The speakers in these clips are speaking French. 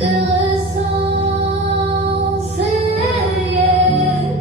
Se ressent, c'est lieu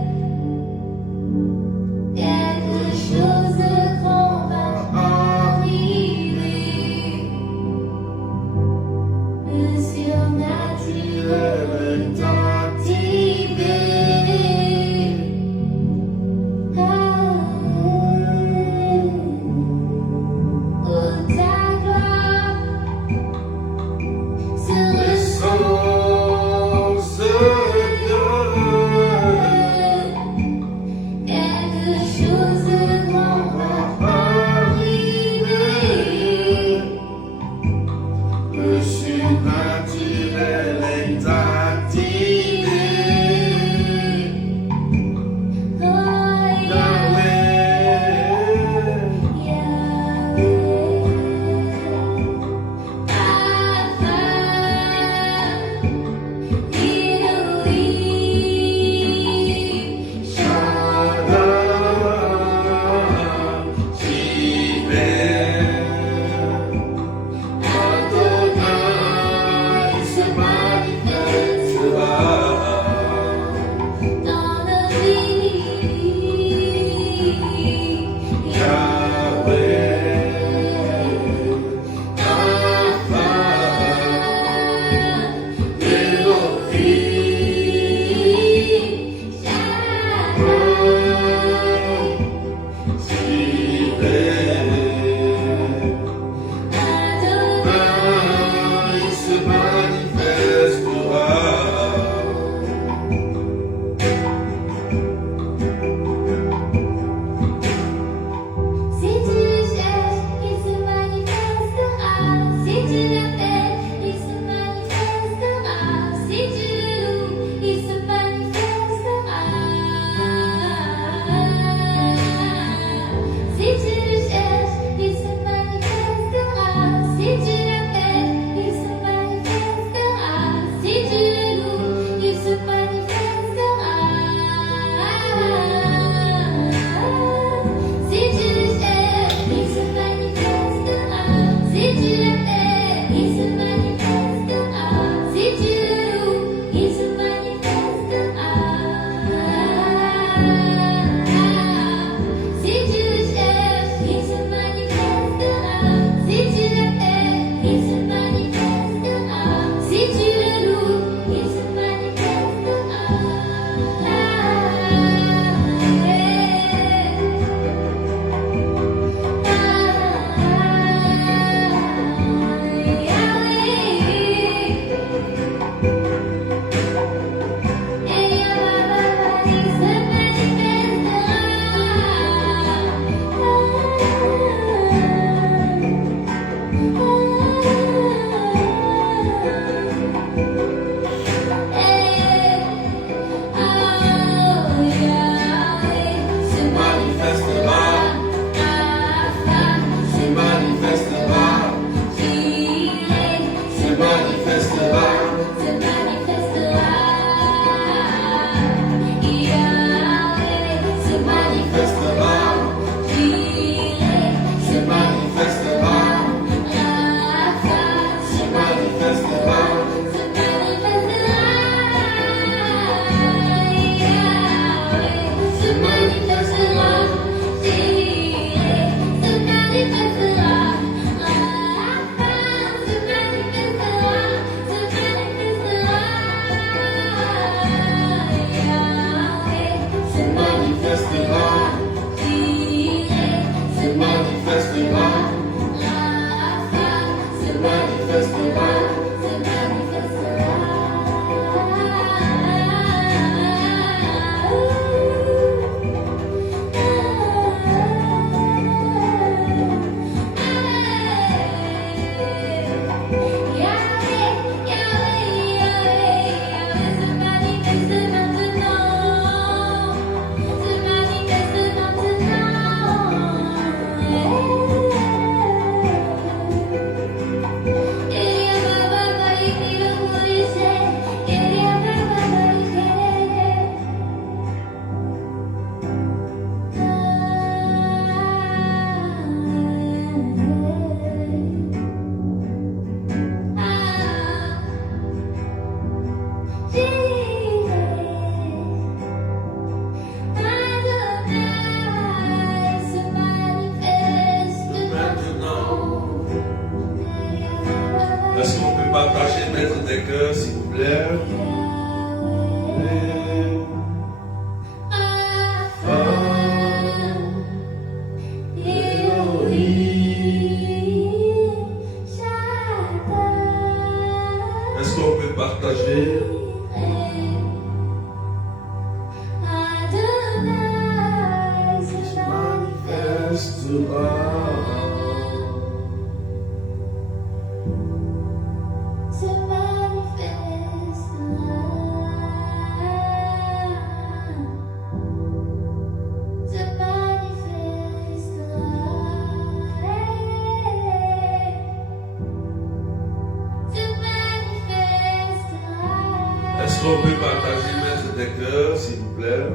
Est-ce qu'on peut partager, mettre des cœurs, s'il vous plaît?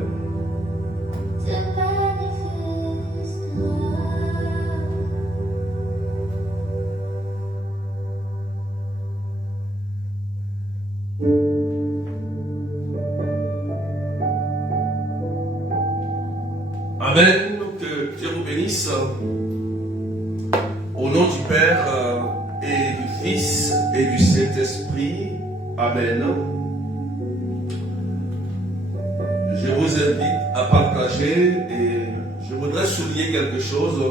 Amen. Que Dieu vous bénisse. Au nom du Père et du Fils et du Saint-Esprit. Amen. Je vous invite à partager et je voudrais souligner quelque chose.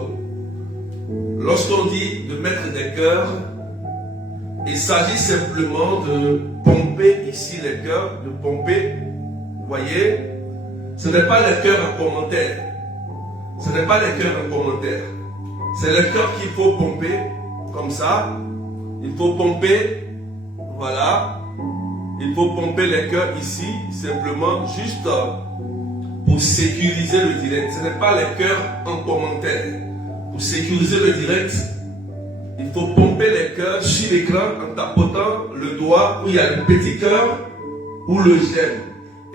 Lorsqu'on dit de mettre des cœurs, il s'agit simplement de pomper ici les cœurs, de pomper, vous voyez, ce n'est pas les cœurs en commentaire. Ce n'est pas les cœurs en commentaire. C'est le cœur qu'il faut pomper, comme ça. Il faut pomper, voilà. Il faut pomper les cœurs ici, simplement, juste pour sécuriser le direct. Ce n'est pas les cœurs en commentaire. Pour sécuriser le direct, il faut pomper les cœurs sur l'écran en tapotant le doigt où il y a le petit cœur ou le j'aime.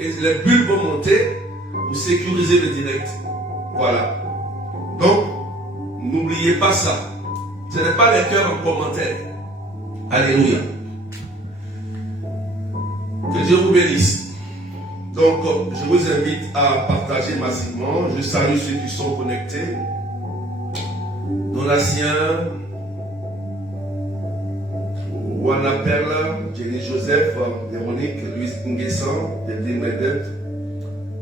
Et les bulles vont monter pour sécuriser le direct. Voilà. Donc, n'oubliez pas ça. Ce n'est pas les cœurs en commentaire. Alléluia. Que Dieu vous bénisse. Donc, je vous invite à partager massivement. Je salue ceux qui sont connectés. Donatien, Wana Perla, Jenny Joseph, Véronique, Louise Nguessan, Delphine Medet,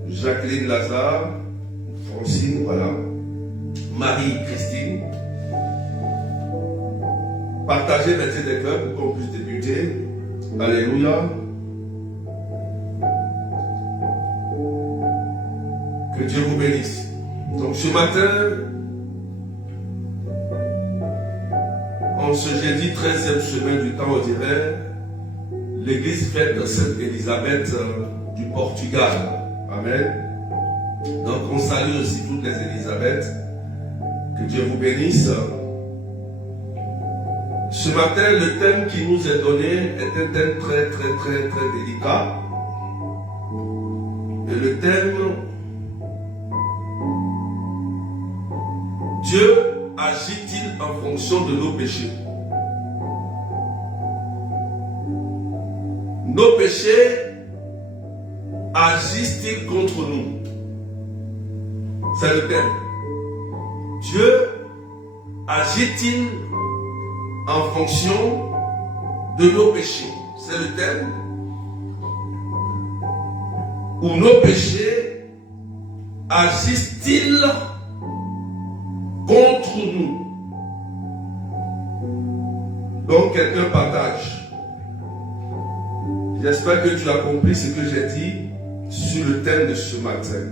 Jacqueline Lazare, Francine, voilà, Marie-Christine. Partagez, mettez des cœurs pour qu'on puisse débuter. Alléluia. Que Dieu vous bénisse. Donc ce matin, en ce jeudi 13e semaine du temps, on dirait, l'église fête Sainte Élisabeth du Portugal. Amen. Donc on salue aussi toutes les Élisabeth. Que Dieu vous bénisse. Ce matin, le thème qui nous est donné est un thème très délicat. Et le thème, Dieu agit-il en fonction de nos péchés? Nos péchés agissent-ils contre nous? C'est le thème. Dieu agit-il en fonction de nos péchés? C'est le thème. Ou nos péchés agissent-ils contre nous? Donc quelqu'un partage. J'espère que tu as compris ce que j'ai dit sur le thème de ce matin.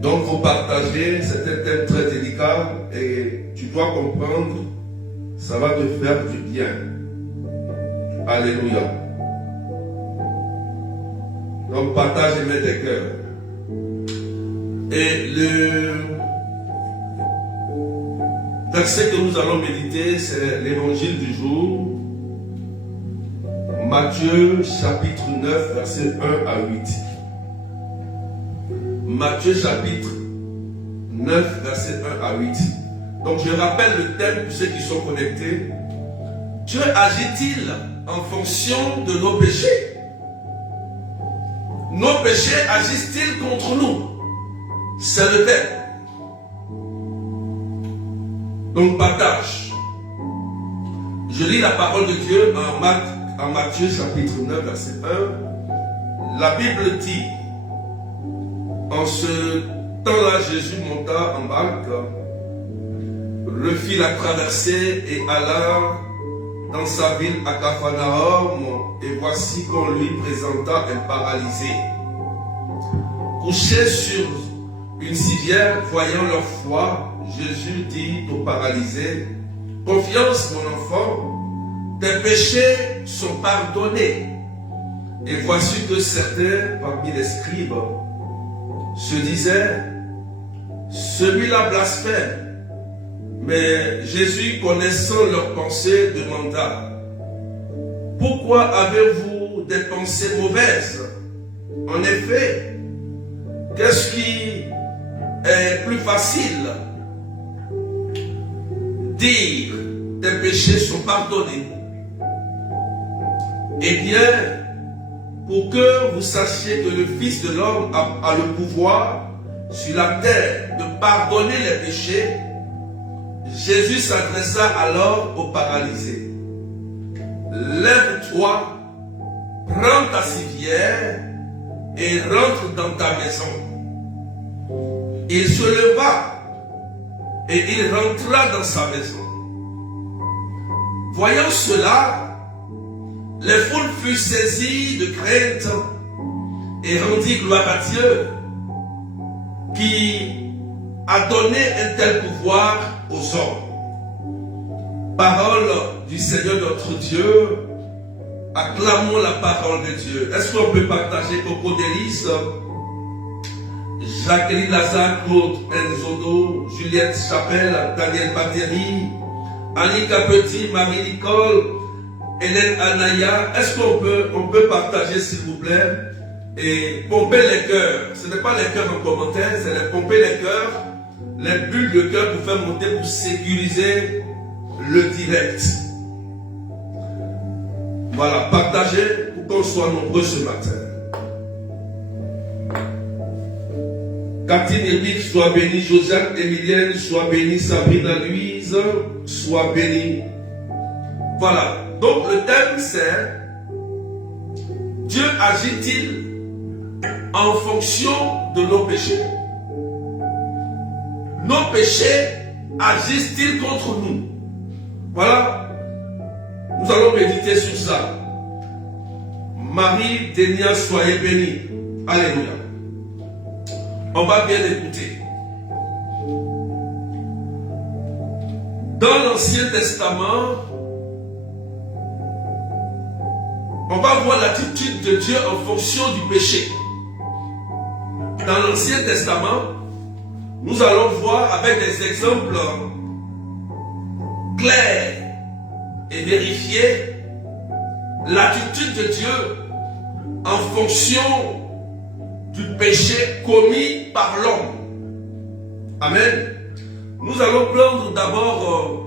Donc il faut partager, c'est un thème très délicat et tu dois comprendre, ça va te faire du bien. Alléluia. Donc partage et mets tes cœurs. Et le verset que nous allons méditer, c'est l'évangile du jour. Matthieu chapitre 9, verset 1 à 8. Matthieu chapitre 9, verset 1 à 8. Donc je rappelle le thème pour ceux qui sont connectés. Dieu agit-il en fonction de nos péchés? Nos péchés agissent-ils contre nous? C'est le thème. Donc partage. Je lis la parole de Dieu en Matthieu chapitre 9, verset 1. La Bible dit: en ce temps-là, Jésus monta en barque, refit la traversée et alla dans sa ville à Capharnaüm, et voici qu'on lui présenta un paralysé. Couché sur une civière, voyant leur foi, Jésus dit au paralysé: confiance, mon enfant, tes péchés sont pardonnés. Et voici que certains parmi les scribes se disaient: celui-là blasphème. Mais Jésus, connaissant leurs pensées, demanda: pourquoi avez-vous des pensées mauvaises? En effet, qu'est-ce qui est plus facile? Dire tes péchés sont pardonnés. Eh bien, pour que vous sachiez que le Fils de l'homme a le pouvoir sur la terre de pardonner les péchés, Jésus s'adressa alors au paralysé: lève-toi, prends ta civière et rentre dans ta maison. Il se leva et il rentra dans sa maison. Voyant cela, les foules furent saisies de crainte et rendirent gloire à Dieu qui a donné un tel pouvoir aux hommes. Parole du Seigneur notre Dieu. Acclamons la parole de Dieu. Est-ce qu'on peut partager Coco Délice, Jacqueline Lazare, Claude Enzodo, Juliette Chapelle, Daniel Battery, Annika Petit, Marie-Nicole, Hélène Anaya? Est-ce qu'on peut partager, s'il vous plaît, et pomper les cœurs? Ce n'est pas les cœurs en commentaire, c'est les pomper les cœurs, les bulles de cœur pour faire monter, pour sécuriser le direct. Voilà, partagez pour qu'on soit nombreux ce matin. Catherine Eric, sois bénie. Josiane Emilienne, sois bénie. Sabrina Louise, sois bénie. Voilà. Donc le thème c'est: Dieu agit-il en fonction de nos péchés? Nos péchés agissent-ils contre nous? Voilà. Nous allons méditer sur ça. Marie Dénia, soyez bénie. Alléluia. On va bien écouter. Dans l'Ancien Testament, on va voir l'attitude de Dieu en fonction du péché. Dans l'Ancien Testament, nous allons voir avec des exemples clairs et vérifier l'attitude de Dieu en fonction du péché commis par l'homme. Amen. Nous allons prendre d'abord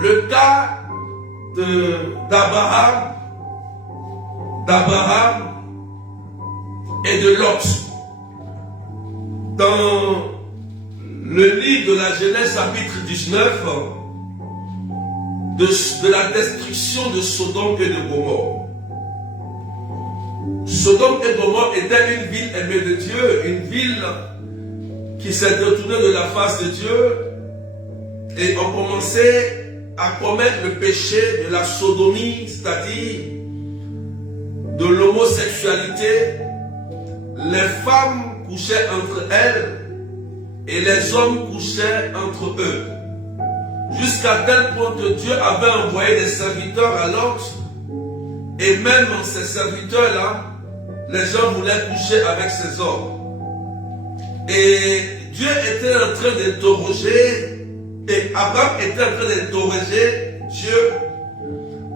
le cas d'Abraham et de Lot. Dans le livre de la Genèse chapitre 19, de la destruction de Sodome et de Gomorrhe. Sodome et Gomorrhe était une ville aimée de Dieu, une ville qui s'est détournée de la face de Dieu et ont commencé à commettre le péché de la sodomie, c'est-à-dire de l'homosexualité. Les femmes couchaient entre elles et les hommes couchaient entre eux. Jusqu'à tel point que Dieu avait envoyé des serviteurs à Lot, et même ces serviteurs-là, les gens voulaient coucher avec ces hommes. Et Dieu était en train d'interroger, et Abraham était en train d'interroger Dieu,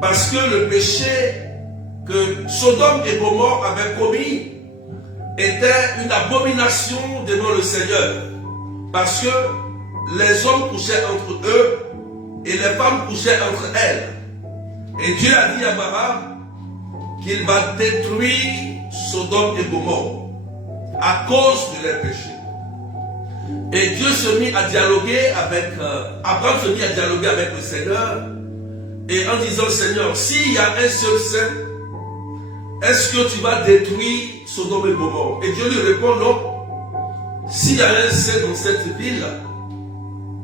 parce que le péché que Sodome et Gomorrhe avaient commis était une abomination devant le Seigneur. Parce que les hommes couchaient entre eux et les femmes couchaient entre elles. Et Dieu a dit à Abraham qu'il va détruire Sodome et Gomorrhe à cause de leurs péchés. Et Dieu se mit à dialoguer avec, Abraham se mit à dialoguer avec le Seigneur et en disant, Seigneur, s'il y a un seul saint, est-ce que tu vas détruire Sodome et Gomorrhe? Et Dieu lui répond, non. S'il y a un saint dans cette ville,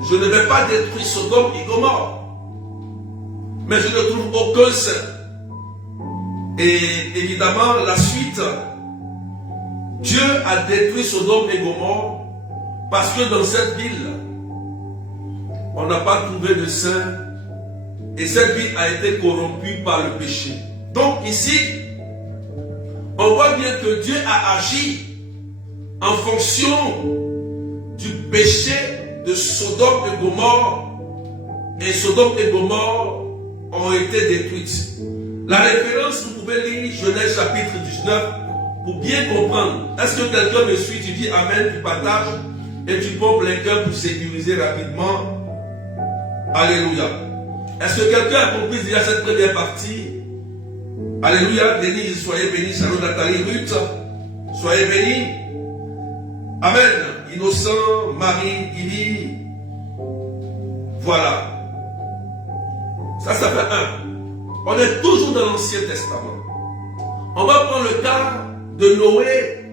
je ne vais pas détruire Sodome et Gomorrhe. Mais je ne trouve aucun saint. Et évidemment, la suite, Dieu a détruit Sodome et Gomorrhe parce que dans cette ville, on n'a pas trouvé de saint et cette ville a été corrompue par le péché. Donc ici, on voit bien que Dieu a agi en fonction du péché de Sodome et Gomorrhe, et Sodome et Gomorrhe ont été détruites. La référence, vous pouvez lire Genèse chapitre 19 pour bien comprendre. Est-ce que quelqu'un me suit? Tu dis Amen, tu partages et tu pompes les cœurs pour sécuriser rapidement. Alléluia. Est-ce que quelqu'un a compris déjà cette première partie? Alléluia. Denise, soyez bénis. Salut Nathalie, Ruth, soyez bénis. Amen. Innocent, Marie, Guy. Voilà. Ça fait un. On est toujours dans l'Ancien Testament. On va prendre le cas de Noé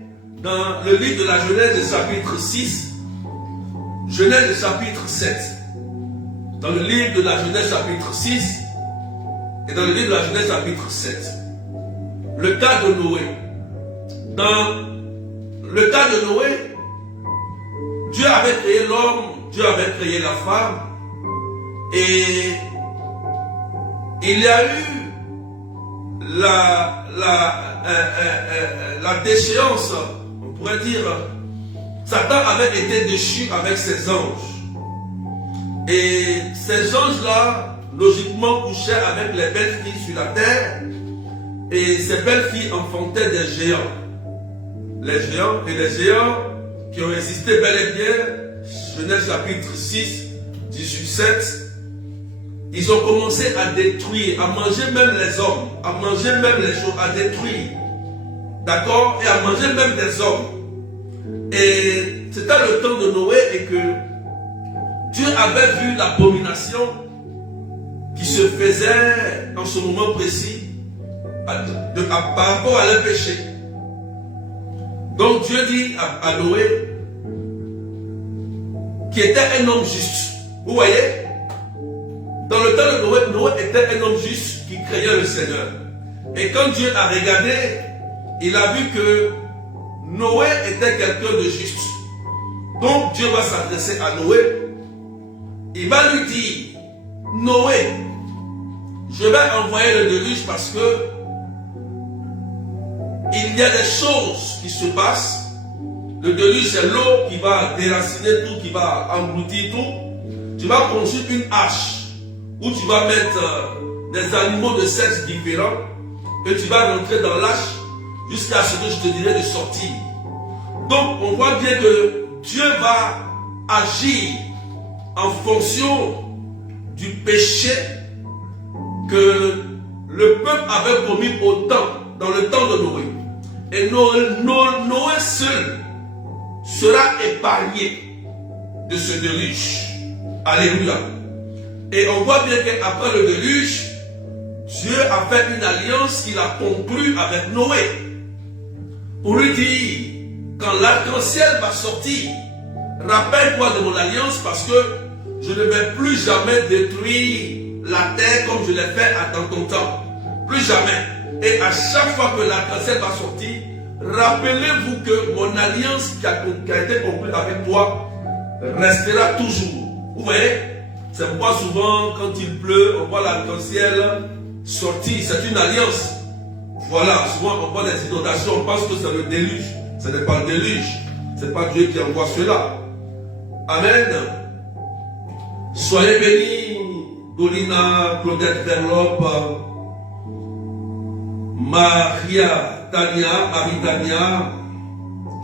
dans le livre de la Genèse chapitre 6. Genèse chapitre 7. Dans le livre de la Genèse chapitre 6 et dans le livre de la Genèse chapitre 7. Le cas de Noé. Dans le cas de Noé, Dieu avait créé l'homme, Dieu avait créé la femme, et il y a eu la déchéance, on pourrait dire. Satan avait été déchu avec ses anges. Et ces anges-là, logiquement, couchaient avec les belles filles sur la terre, et ces belles filles enfantaient des géants. Les géants et les géants qui ont existé bel et bien, Genèse chapitre 6, 18-7, ils ont commencé à détruire, à manger même les hommes, à manger même les choses, à détruire. D'accord? Et à manger même des hommes. Et c'était le temps de Noé et que Dieu avait vu l'abomination qui se faisait en ce moment précis par rapport à leur péché. Donc Dieu dit à Noé, qui était un homme juste. Vous voyez? Dans le temps de Noé, Noé était un homme juste qui craignait le Seigneur. Et quand Dieu a regardé, il a vu que Noé était quelqu'un de juste. Donc Dieu va s'adresser à Noé. Il va lui dire, Noé, je vais envoyer le déluge parce que il y a des choses qui se passent. Le déluge, c'est l'eau qui va déraciner tout, qui va engloutir tout. Tu vas construire une hache où tu vas mettre des animaux de sexe différents et tu vas rentrer dans l'âge jusqu'à ce que je te dirai de sortir. Donc on voit bien que Dieu va agir en fonction du péché que le peuple avait commis dans le temps de Noé. Et Noé seul sera épargné de ce déluge. Alléluia. Et on voit bien qu'après le déluge, Dieu a fait une alliance qu'il a conclue avec Noé. pour lui dire, quand l'arc-en-ciel va sortir, rappelle-toi de mon alliance parce que je ne vais plus jamais détruire la terre comme je l'ai fait dans ton temps. Plus jamais. Et à chaque fois que l'arc-en-ciel va sortir, rappelez-vous que mon alliance qui a été conclue avec toi restera toujours. Vous voyez, c'est pourquoi souvent quand il pleut, on voit l'arc-en-ciel sortir. C'est une alliance. Voilà, souvent on voit des inondations, on pense que c'est le déluge. Ce n'est pas le déluge. Ce n'est pas Dieu qui envoie cela. Amen. Soyez bénis, Dolina, Claudette Verlope, Maria Tania, Marie-Tania,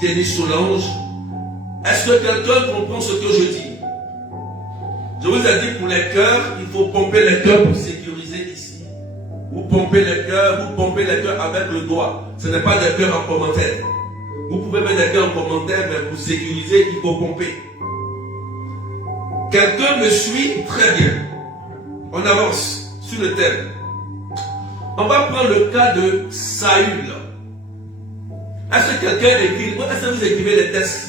Kenny Solange. Est-ce que quelqu'un comprend ce que je dis? Je vous ai dit pour les cœurs, il faut pomper les cœurs pour sécuriser ici. Vous pompez les cœurs avec le doigt. Ce n'est pas des cœurs en commentaire. Vous pouvez mettre des cœurs en commentaire, mais pour sécuriser, il faut pomper. Quelqu'un me suit très bien. On avance sur le thème. On va prendre le cas de Saül. Est-ce que quelqu'un écrit? Est-ce que vous écrivez les textes?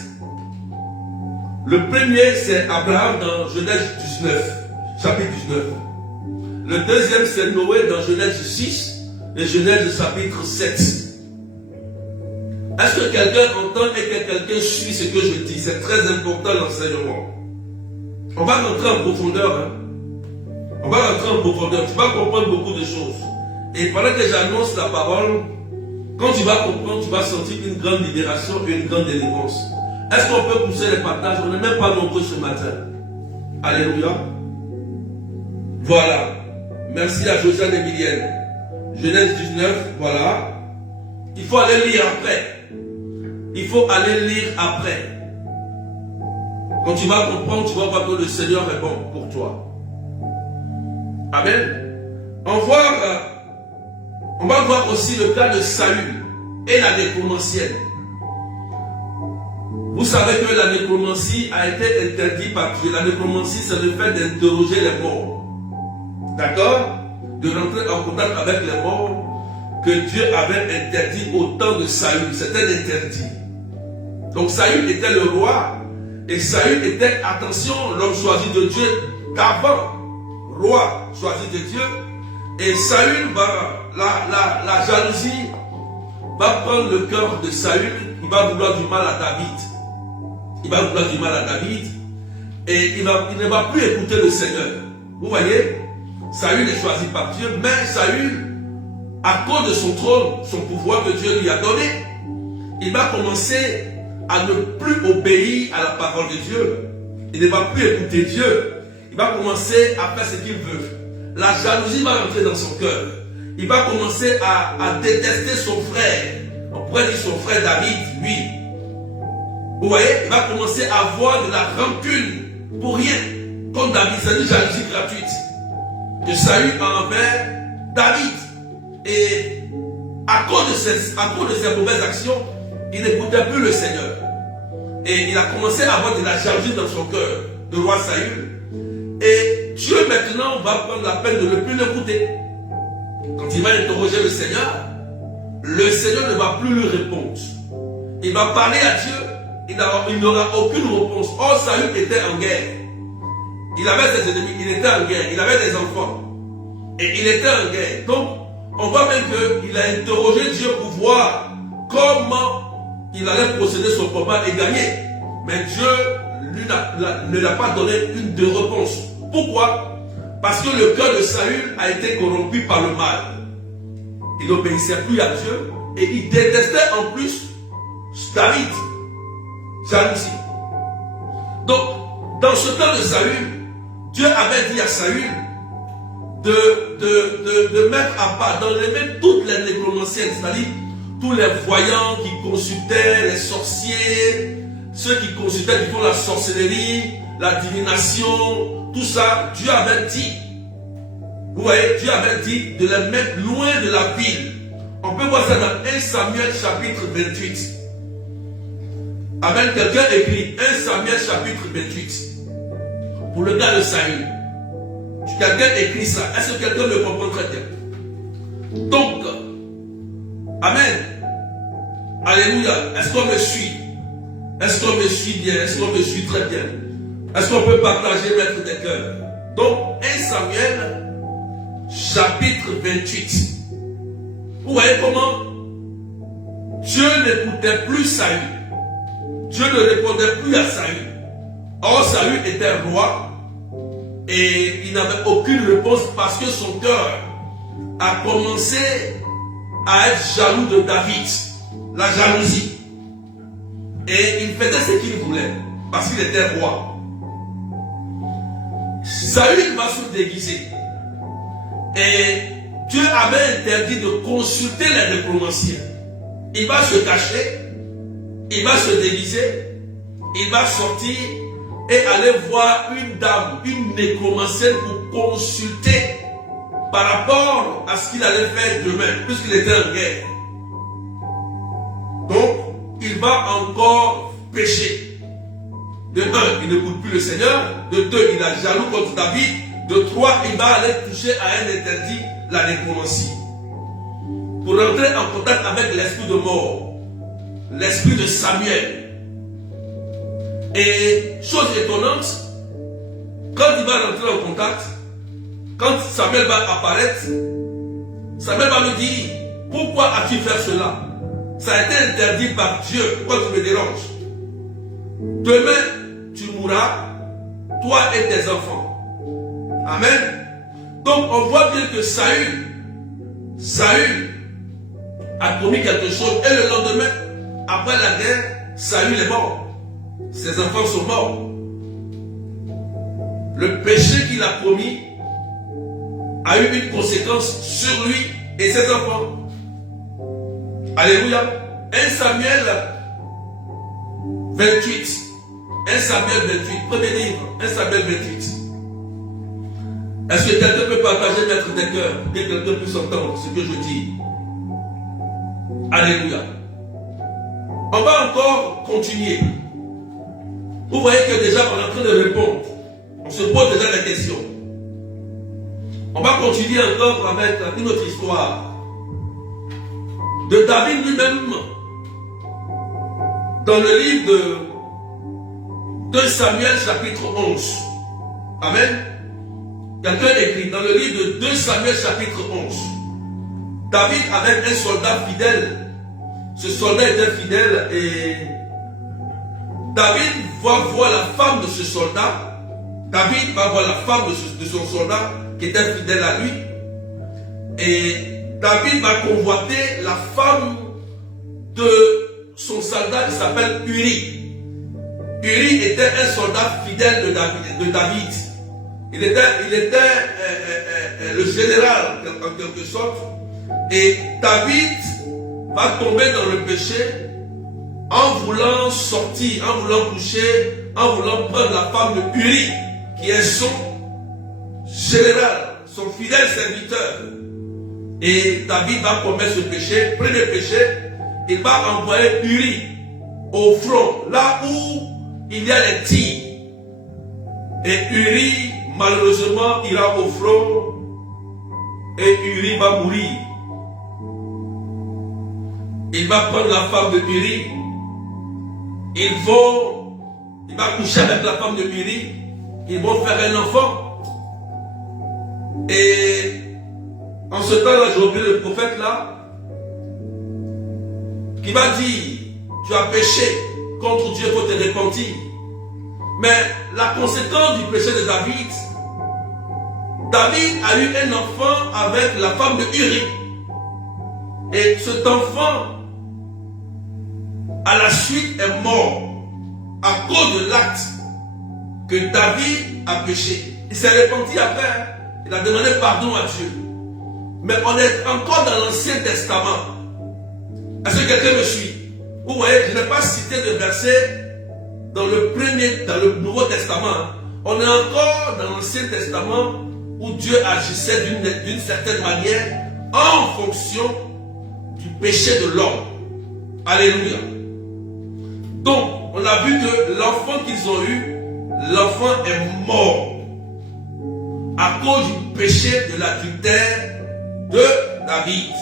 Le premier, c'est Abraham dans Genèse 19, chapitre 19. Le deuxième, c'est Noé dans Genèse 6 et Genèse chapitre 7. Est-ce que quelqu'un entend et que quelqu'un suit ce que je dis? C'est très important l'enseignement. On va rentrer en profondeur. Hein? On va rentrer en profondeur. Tu vas comprendre beaucoup de choses. Et pendant que j'annonce la parole, quand tu vas comprendre, tu vas sentir une grande libération et une grande délivrance. Est-ce qu'on peut pousser les partages? On n'est même pas nombreux ce matin. Alléluia. Voilà. Merci à Josiane Emilienne. Genèse 19, voilà. Il faut aller lire après. Il faut aller lire après. Quand tu vas comprendre, tu vas voir que le Seigneur est bon pour toi. Amen. On va voir aussi le cas de Saül et la nécromancienne. Vous savez que la nécromancie a été interdite par Dieu. La nécromancie, c'est le fait d'interroger les morts. D'accord? De rentrer en contact avec les morts que Dieu avait interdit au temps de Saül. C'était interdit. Donc Saül était le roi. Et Saül était, attention, l'homme choisi de Dieu qu'avant, roi choisi de Dieu. Et Saül la jalousie va prendre le cœur de Saül. Il va vouloir du mal à David. Il va vouloir du mal à David. Et il ne va plus écouter le Seigneur. Vous voyez, Saül est choisi par Dieu. Mais Saül, à cause de son trône, son pouvoir que Dieu lui a donné, il va commencer à ne plus obéir à la parole de Dieu. Il ne va plus écouter Dieu. Il va commencer à faire ce qu'il veut. La jalousie va rentrer dans son cœur. Il va commencer à détester son frère. On pourrait dire son frère David, lui. Vous voyez, il va commencer à avoir de la rancune pour rien. Comme David, c'est une jalousie gratuite que Saül a envers David. Et à cause de ses mauvaises actions, il n'écoutait plus le Seigneur. Et il a commencé à avoir de la jalousie dans son cœur, le roi Saül. Et Dieu maintenant va prendre la peine de ne plus l'écouter. Quand il va interroger le Seigneur ne va plus lui répondre. Il va parler à Dieu, il n'aura aucune réponse. Or, Saül était en guerre. Il avait ses ennemis, il était en guerre, il avait des enfants. Et il était en guerre. Donc, on voit même qu'il a interrogé Dieu pour voir comment il allait procéder son combat et gagner. Mais Dieu ne l'a pas donné une de réponse. Pourquoi? Parce que le cœur de Saül a été corrompu par le mal. Il n'obéissait plus à Dieu et il détestait en plus David. Jalousie. Donc, dans ce temps de Saül, Dieu avait dit à Saül de mettre à part, d'enlever toutes les nécromanciennes, c'est-à-dire tous les voyants qui consultaient, les sorciers, ceux qui consultaient, qui font la sorcellerie, la divination, tout ça, Dieu avait dit. Vous voyez, Dieu avait dit de les mettre loin de la ville. On peut voir ça dans 1 Samuel chapitre 28. Amen, quelqu'un écrit 1 Samuel chapitre 28. Pour le gars de Saül. Quelqu'un écrit ça. Est-ce que quelqu'un me comprend très bien? Donc, Amen. Alléluia. Est-ce qu'on me suit? Est-ce qu'on me suit bien? Est-ce qu'on me suit très bien? Est-ce qu'on peut partager, mettre des cœurs? Donc, 1 Samuel, chapitre 28. Vous voyez comment Dieu n'écoutait plus Saül. Dieu ne répondait plus à Saül. Or, Saül était roi et il n'avait aucune réponse parce que son cœur a commencé à être jaloux de David. La jalousie. Et il faisait ce qu'il voulait parce qu'il était roi. Saül va se déguiser. Et Dieu avait interdit de consulter les nécromanciens. Il va se cacher, il va se déguiser, il va sortir et aller voir une dame, une nécromancienne pour consulter par rapport à ce qu'il allait faire demain, puisqu'il était en guerre. Donc, il va encore pécher. De 1, il n'écoute plus le Seigneur. De 2, il a jaloux contre David. De 3, il va aller toucher à un interdit, la nécromancie. Pour rentrer en contact avec l'esprit de mort, l'esprit de Samuel. Et chose étonnante, quand il va rentrer en contact, quand Samuel va apparaître, Samuel va lui dire, pourquoi as-tu fait cela? Ça a été interdit par Dieu, pourquoi tu me déranges? Demain, tu mourras, toi et tes enfants. Amen. Donc on voit bien que Saül a commis quelque chose et le lendemain, après la guerre, Saül est mort. Ses enfants sont morts. Le péché qu'il a commis a eu une conséquence sur lui et ses enfants. Alléluia. 1 Samuel 28. 1 Samuel 28. Premier livre. 1 Samuel 28. Est-ce que quelqu'un peut partager, mettre des cœurs, pour que quelqu'un puisse entendre ce que je dis? Alléluia. On va encore continuer. Vous voyez que déjà on est en train de répondre. On se pose déjà des questions. On va continuer encore avec une autre histoire de David lui-même dans le livre de 2 Samuel chapitre 11. Amen. Quelqu'un écrit dans le livre de 2 Samuel chapitre 11. David avait un soldat fidèle. Ce soldat était fidèle et David va voir la femme de ce soldat. David va voir la femme de son soldat qui était fidèle à lui. Et David va convoiter la femme de son soldat qui s'appelle Uri. Uri était un soldat fidèle de David. Il était le général en quelque sorte. Et David va tomber dans le péché en voulant sortir, en voulant coucher, en voulant prendre la femme de Uri, qui est son général, son fidèle serviteur. Et David va commettre ce péché. Premier péché, il va envoyer Uri au front, là où il y a les tirs. Et Uri, malheureusement, ira au front et Uri va mourir. Il va prendre la femme de Uri. Il va coucher avec la femme de Uri. Ils vont faire un enfant. Et en ce temps-là, j'ai oublié le prophète là, qui va dire, tu as péché contre Dieu, il faut te repentir. Mais la conséquence du péché de David a eu un enfant avec la femme de Uri. Et cet enfant, à la suite, est mort à cause de l'acte que David a péché. Il s'est repenti après, il a demandé pardon à Dieu. Mais on est encore dans l'Ancien Testament. Est-ce que quelqu'un me suit? Vous voyez, je n'ai pas cité de verset dans le Nouveau Testament. On est encore dans l'Ancien Testament où Dieu agissait d'une certaine manière en fonction du péché de l'homme. Alléluia. Donc, on a vu que l'enfant qu'ils ont eu, l'enfant est mort à cause du péché de l'adultère de David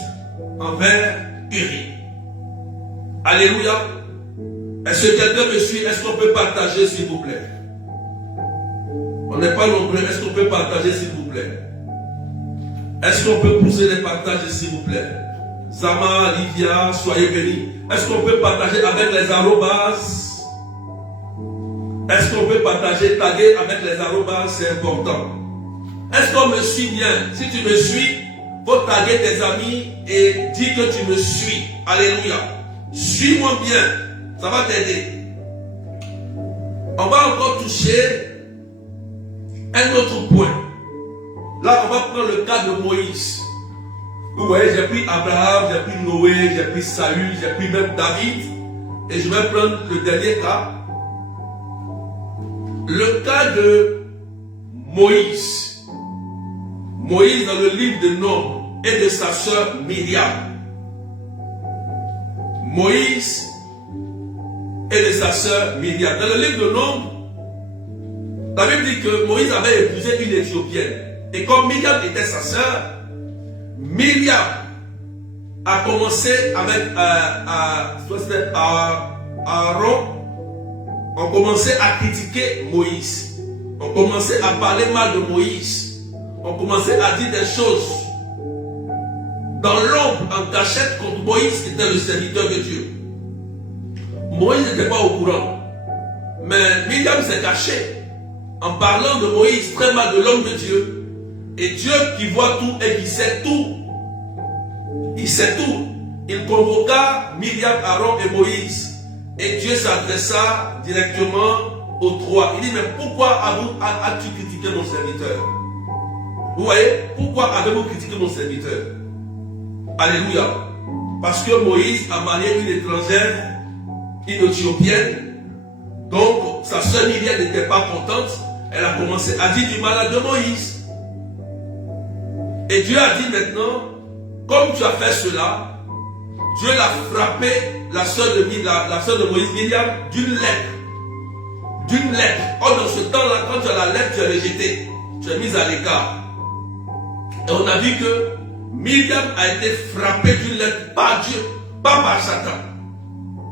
envers Uri. Alléluia. Est-ce que quelqu'un me suit? Est-ce qu'on peut partager, s'il vous plaît? On n'est pas nombreux. Est-ce qu'on peut partager, s'il vous plaît? Est-ce qu'on peut pousser les partages, s'il vous plaît? Zama, Livia, soyez bénis. Est-ce qu'on peut partager avec les arrobas? Est-ce qu'on peut partager, taguer avec les arrobas? C'est important. Est-ce qu'on me suit bien? Si tu me suis, faut taguer tes amis et dire que tu me suis. Alléluia. Suis-moi bien. Ça va t'aider. On va encore toucher un autre point. Là, on va prendre le cas de Moïse. Vous voyez, j'ai pris Abraham, j'ai pris Noé, j'ai pris Saül, j'ai pris même David. Et je vais prendre le dernier cas. Le cas de Moïse. Moïse dans le livre de Nombres et de sa sœur Myriam. Moïse et de sa sœur Myriam. Dans le livre de Nombres, la Bible dit que Moïse avait épousé une Éthiopienne. Et comme Myriam était sa sœur, Myriam a commencé avec Aaron. On commençait à critiquer Moïse. On commençait à parler mal de Moïse. On commençait à dire des choses dans l'ombre, en cachette, contre Moïse qui était le serviteur de Dieu. Moïse n'était pas au courant. Mais Myriam s'est cachée en parlant de Moïse très mal de l'homme de Dieu. Et Dieu qui voit tout et qui sait tout, il sait tout. Il convoqua Myriam, Aaron et Moïse. Et Dieu s'adressa directement aux trois. Il dit, mais pourquoi as-tu critiqué mon serviteur? Vous voyez, pourquoi avez-vous critiqué mon serviteur? Alléluia. Parce que Moïse a marié une étrangère, une Éthiopienne. Donc, sa sœur Myriam n'était pas contente. Elle a commencé à dire du mal de Moïse. Et Dieu a dit maintenant, comme tu as fait cela, Dieu l'a frappé, la sœur de Moïse, Myriam, d'une lèpre. D'une lèpre. Or, dans ce temps-là, quand tu as la lèpre, tu es rejeté. Tu es mise à l'écart. Et on a vu que Myriam a été frappée d'une lèpre par Dieu, pas par Satan.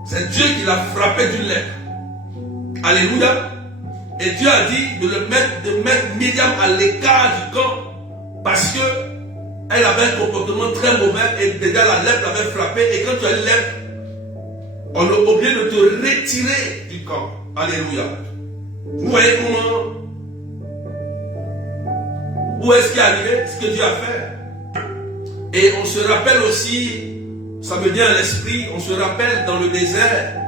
C'est Dieu qui l'a frappée d'une lèpre. Alléluia. Et Dieu a dit de mettre Myriam à l'écart du camp parce que elle avait un comportement très mauvais et déjà la lèpre l'avait frappée. Et quand tu as une lèpre, on est obligé de te retirer du camp. Alléluia. Vous voyez comment? Où est-ce qu'il est arrivé? Ce que Dieu a fait. Et on se rappelle aussi, ça me vient à l'esprit, on se rappelle dans le désert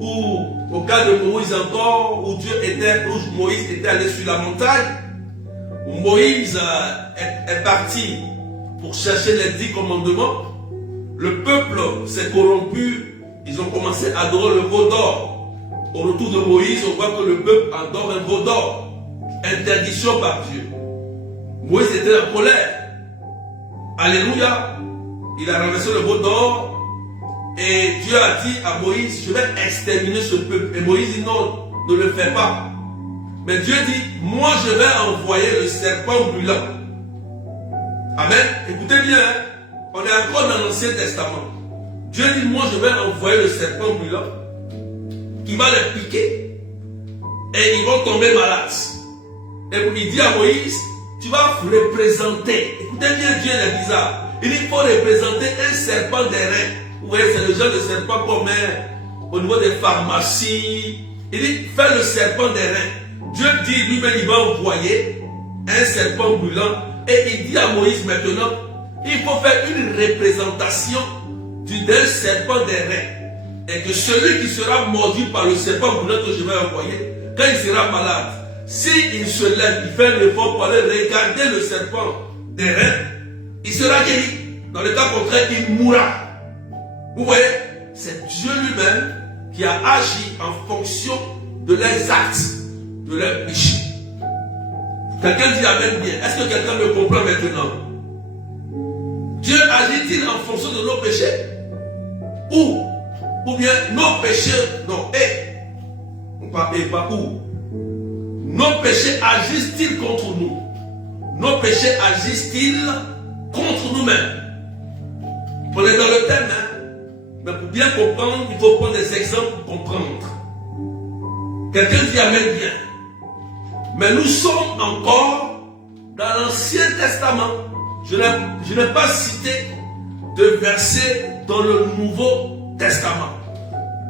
où, au cas de Moïse encore, où Moïse était allé sur la montagne, où Moïse est parti pour chercher les 10 commandements. Le peuple s'est corrompu, ils ont commencé à adorer le veau d'or. Au retour de Moïse, on voit que le peuple adore un veau d'or. Interdiction par Dieu. Moïse était en colère. Alléluia. Il a renversé le veau d'or. Et Dieu a dit à Moïse, je vais exterminer ce peuple. Et Moïse dit non, ne le fais pas. Mais Dieu dit, moi je vais envoyer le serpent brûlant. Amen. Écoutez bien, on est encore dans l'Ancien Testament. Dieu dit, moi je vais envoyer le serpent brûlant qui va les piquer et ils vont tomber malades. Et il dit à Moïse, tu vas représenter. Écoutez bien, Dieu est bizarre. Il dit, il faut représenter un serpent d'airain. Vous voyez, c'est le genre de serpent qu'on met au niveau des pharmacies. Il dit, fais le serpent d'airain. Dieu dit lui-même, il va envoyer un serpent brûlant. Et il dit à Moïse maintenant, il faut faire une représentation d'un serpent d'airain. Et que celui qui sera mordu par le serpent brûlant que je vais envoyer, quand il sera malade, s'il se lève, il fait un effort pour aller regarder le serpent d'airain, il sera guéri. Dans le cas contraire, il mourra. Vous voyez, c'est Dieu lui-même qui a agi en fonction de leurs actes, de leurs péchés. Quelqu'un dit amen bien. Est-ce que quelqu'un me comprend maintenant? Dieu agit-il en fonction de nos péchés? Ou bien nos péchés, non, pas où? Nos péchés agissent-ils contre nous? Nos péchés agissent-ils contre nous-mêmes? On est dans le thème, hein? Mais pour bien comprendre, il faut prendre des exemples pour comprendre. Quelqu'un dit Amen bien. Mais nous sommes encore dans l'Ancien Testament. Je n'ai pas cité de versets dans le Nouveau Testament.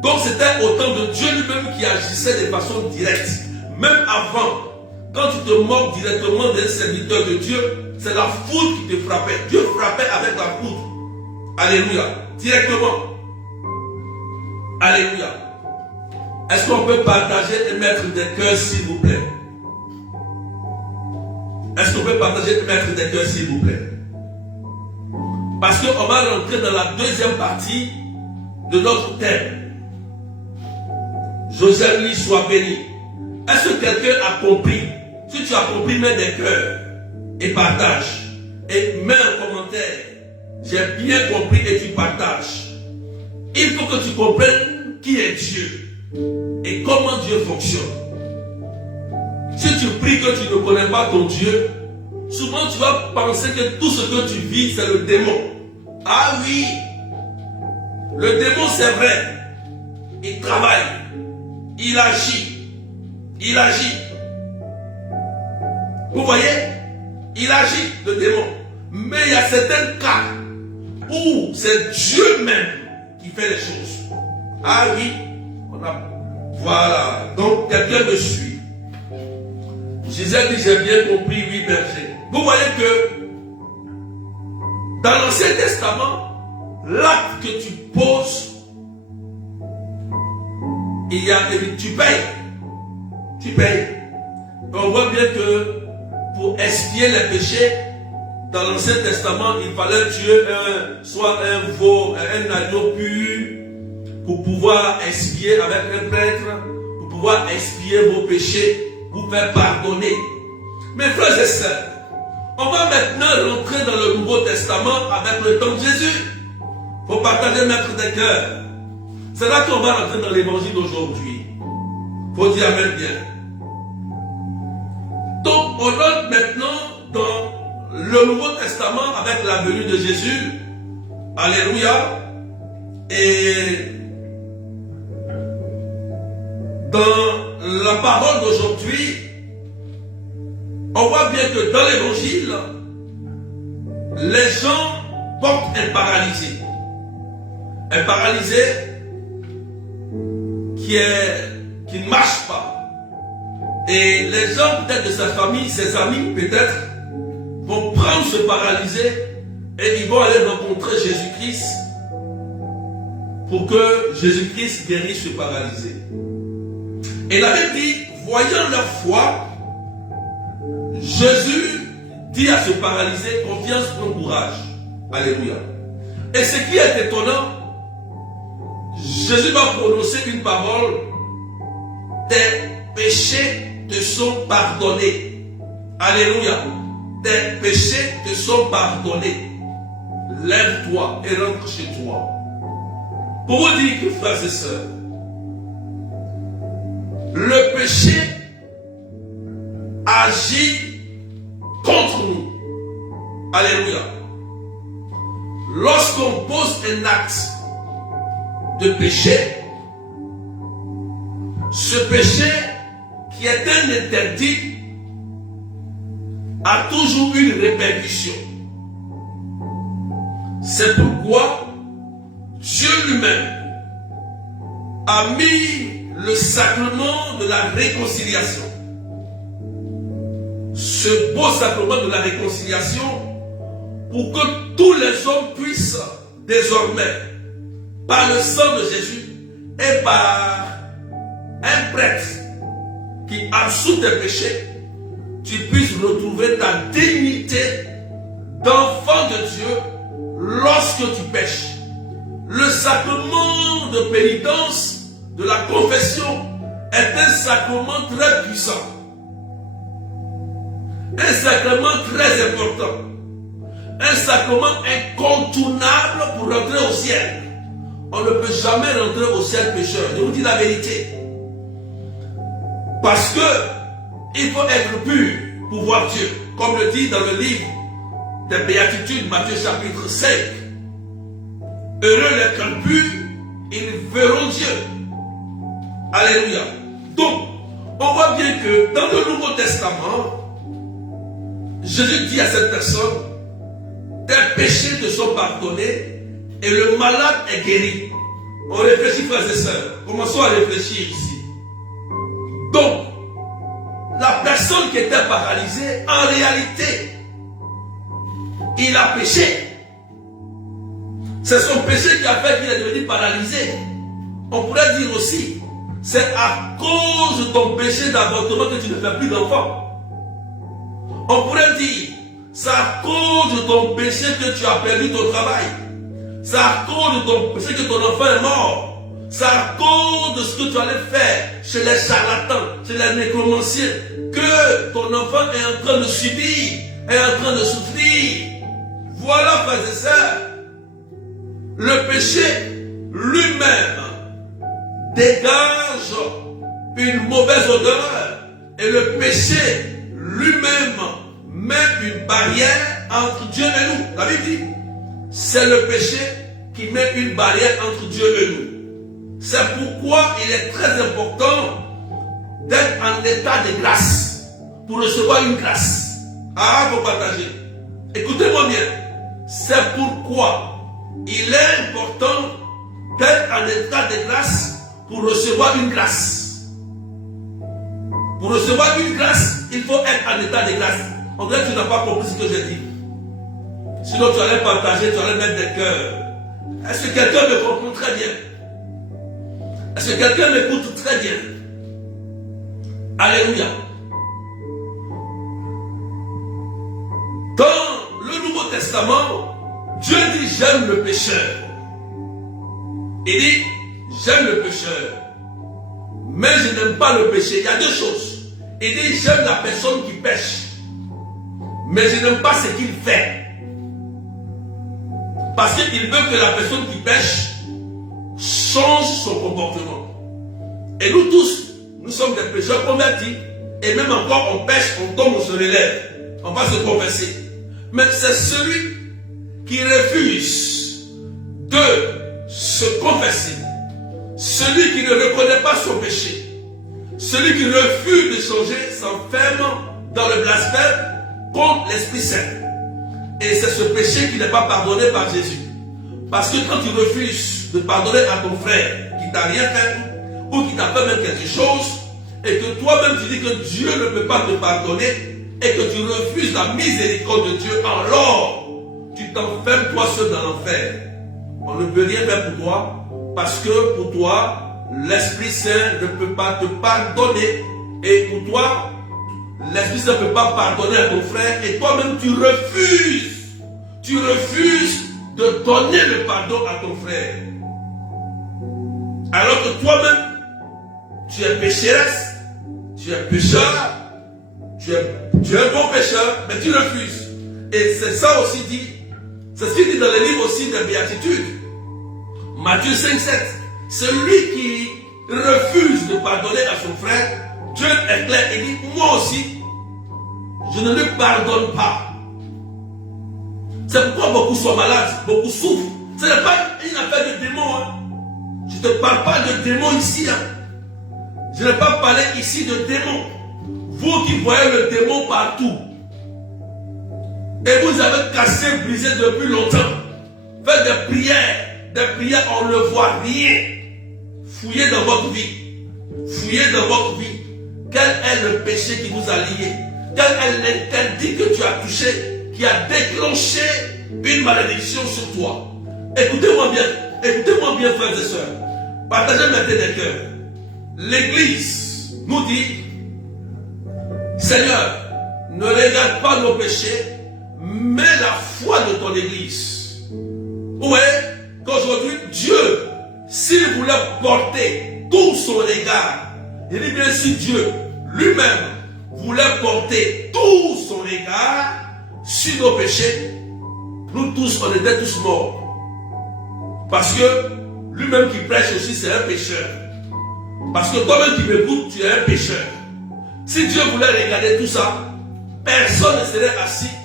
Donc c'était au temps de Dieu lui-même qui agissait de façon directe. Même avant, quand tu te moques directement d'un serviteur de Dieu, c'est la foudre qui te frappait. Dieu frappait avec la foudre. Alléluia. Directement. Alléluia. Est-ce qu'on peut partager et mettre des cœurs, s'il vous plaît? Est-ce qu'on peut partager et mettre des cœurs, s'il vous plaît? Parce qu'on va rentrer dans la deuxième partie de notre thème. Joseph, sois béni. Est-ce que quelqu'un a compris? Si tu as compris, mets des cœurs et partage. Et mets un commentaire. J'ai bien compris et tu partages. Il faut que tu comprennes qui est Dieu et comment Dieu fonctionne. Si tu pries que tu ne connais pas ton Dieu, souvent tu vas penser que tout ce que tu vis, c'est le démon. Ah oui, le démon c'est vrai. Il travaille, il agit, il agit. Vous voyez, il agit, le démon. Mais il y a certains cas où c'est Dieu même qui fait les choses. Ah oui, voilà. Donc quelqu'un me suit. Gisèle dit, j'ai bien compris, oui, berger. Vous voyez que dans l'Ancien Testament, l'acte que tu poses, il y a tu payes. Tu payes. On voit bien que pour expier les péchés, dans l'Ancien Testament, il fallait tuer soit un veau, un agneau pur, pour pouvoir expier avec un prêtre, pour pouvoir expier vos péchés, vous faire pardonner. Mes frères et sœurs, on va maintenant rentrer dans le Nouveau Testament avec le temps de Jésus. Il faut partager, mettre des cœurs. C'est là qu'on va rentrer dans l'évangile d'aujourd'hui. Il faut dire Amen bien. Donc, on rentre maintenant dans le Nouveau Testament avec la venue de Jésus. Alléluia. Et dans la parole d'aujourd'hui, on voit bien que dans l'évangile, les gens portent un paralysé. Un paralysé qui ne marche pas. Et les gens peut-être de sa famille, ses amis peut-être, vont prendre ce paralysé et ils vont aller rencontrer Jésus-Christ pour que Jésus-Christ guérisse ce paralysé. Et la Bible dit, voyant leur foi, Jésus dit à ce paralysé, confiance, prends courage. Alléluia. Et ce qui est étonnant, Jésus va prononcer une parole, tes péchés te sont pardonnés. Alléluia. Tes péchés te sont pardonnés. Lève-toi et rentre chez toi. Pour vous dire que, frères et sœurs, le péché agit contre nous. Alléluia. Lorsqu'on pose un acte de péché, ce péché qui est un interdit a toujours une répercussion. C'est pourquoi Dieu lui-même a mis le sacrement de la réconciliation. Ce beau sacrement de la réconciliation pour que tous les hommes puissent désormais, par le sang de Jésus et par un prêtre qui absout tes péchés, tu puisses retrouver ta dignité d'enfant de Dieu lorsque tu pêches. Le sacrement de pénitence de la confession est un sacrement très puissant, un sacrement très important, un sacrement incontournable pour rentrer au ciel. On ne peut jamais rentrer au ciel pécheur. Je vous dis la vérité. Parce que il faut être pur pour voir Dieu. Comme le dit dans le livre des Béatitudes, Matthieu chapitre 5. Heureux les cœurs purs, ils verront Dieu. Alléluia. Donc, on voit bien que dans le Nouveau Testament, Jésus dit à cette personne, tes péchés te sont pardonnés et le malade est guéri. On réfléchit, frères et sœurs. Commençons à réfléchir ici. Donc, la personne qui était paralysée, en réalité, il a péché. C'est son péché qui a fait qu'il est devenu paralysé. On pourrait dire aussi, c'est à cause de ton péché d'avortement que tu ne fais plus d'enfant. On pourrait dire, c'est à cause de ton péché que tu as perdu ton travail. C'est à cause de ton péché que ton enfant est mort. C'est à cause de ce que tu allais faire chez les charlatans, chez les nécromanciens, que ton enfant est en train de subir, est en train de souffrir. Voilà, frères et sœurs, le péché lui-même dégage une mauvaise odeur et le péché lui-même met une barrière entre Dieu et nous. La Bible dit, c'est le péché qui met une barrière entre Dieu et nous. C'est pourquoi il est très important d'être en état de grâce pour recevoir une grâce. Ah, pour partager. Écoutez-moi bien. C'est pourquoi il est important d'être en état de grâce pour recevoir une grâce. Pour recevoir une grâce, il faut être en état de grâce. On dirait que tu n'as pas compris ce que j'ai dit. Sinon, tu allais partager, tu allais mettre des cœurs. Est-ce que quelqu'un me comprend très bien? Est-ce que quelqu'un m'écoute très bien? Alléluia. Dans le Nouveau Testament, Dieu dit j'aime le pécheur. Il dit j'aime le pécheur. Mais je n'aime pas le péché. Il y a deux choses. Il dit j'aime la personne qui pêche. Mais je n'aime pas ce qu'il fait. Parce qu'il veut que la personne qui pêche change son comportement. Et nous tous, nous sommes des pécheurs convertis. Et même encore on pêche, on tombe, on se relève. On va se confesser. Mais c'est celui qui refuse de se confesser. Celui qui ne reconnaît pas son péché. Celui qui refuse de changer s'enferme dans le blasphème contre l'Esprit Saint. Et c'est ce péché qui n'est pas pardonné par Jésus. Parce que quand tu refuses de pardonner à ton frère qui t'a rien fait, ou qui t'a fait même quelque chose, et que toi-même tu dis que Dieu ne peut pas te pardonner, et que tu refuses la miséricorde de Dieu, alors tu t'enfermes toi seul dans l'enfer. On ne peut rien faire pour toi, parce que pour toi, l'Esprit Saint ne peut pas te pardonner. Et pour toi, l'Esprit Saint ne peut pas pardonner à ton frère, et toi-même tu refuses de donner le pardon à ton frère. Alors que toi-même, tu es pécheresse, tu es pécheur, tu es un bon pécheur, mais tu refuses. Et c'est ça aussi dit, c'est ce qu'il dit dans le livre aussi des Béatitudes. Matthieu 5,7. Celui qui refuse de pardonner à son frère, Dieu est clair et dit, moi aussi, je ne lui pardonne pas. C'est pourquoi beaucoup sont malades, beaucoup souffrent. Ce n'est pas une affaire de démon. Hein. Je ne te parle pas de démon ici. Hein. Je n'ai pas parlé ici de démon. Vous qui voyez le démon partout, et vous avez cassé, brisé depuis longtemps, faites des prières, on ne voit rien. Fouillez dans votre vie. Fouillez dans votre vie. Quel est le péché qui vous a lié? Quel est l'interdit que tu as touché qui a déclenché une malédiction sur toi? Écoutez-moi bien, frères et sœurs. Partagez maintenant des cœurs. L'Église nous dit, Seigneur, ne regarde pas nos péchés, mais la foi de ton Église. Où est qu'aujourd'hui, Dieu, s'il voulait porter tout son regard, il dit bien si Dieu lui-même voulait porter tout son regard sur nos péchés, nous tous, on était tous morts. Parce que lui-même qui prêche aussi, c'est un pécheur. Parce que toi-même qui m'écoutes, tu es un pécheur. Si Dieu voulait regarder tout ça, personne ne serait assis.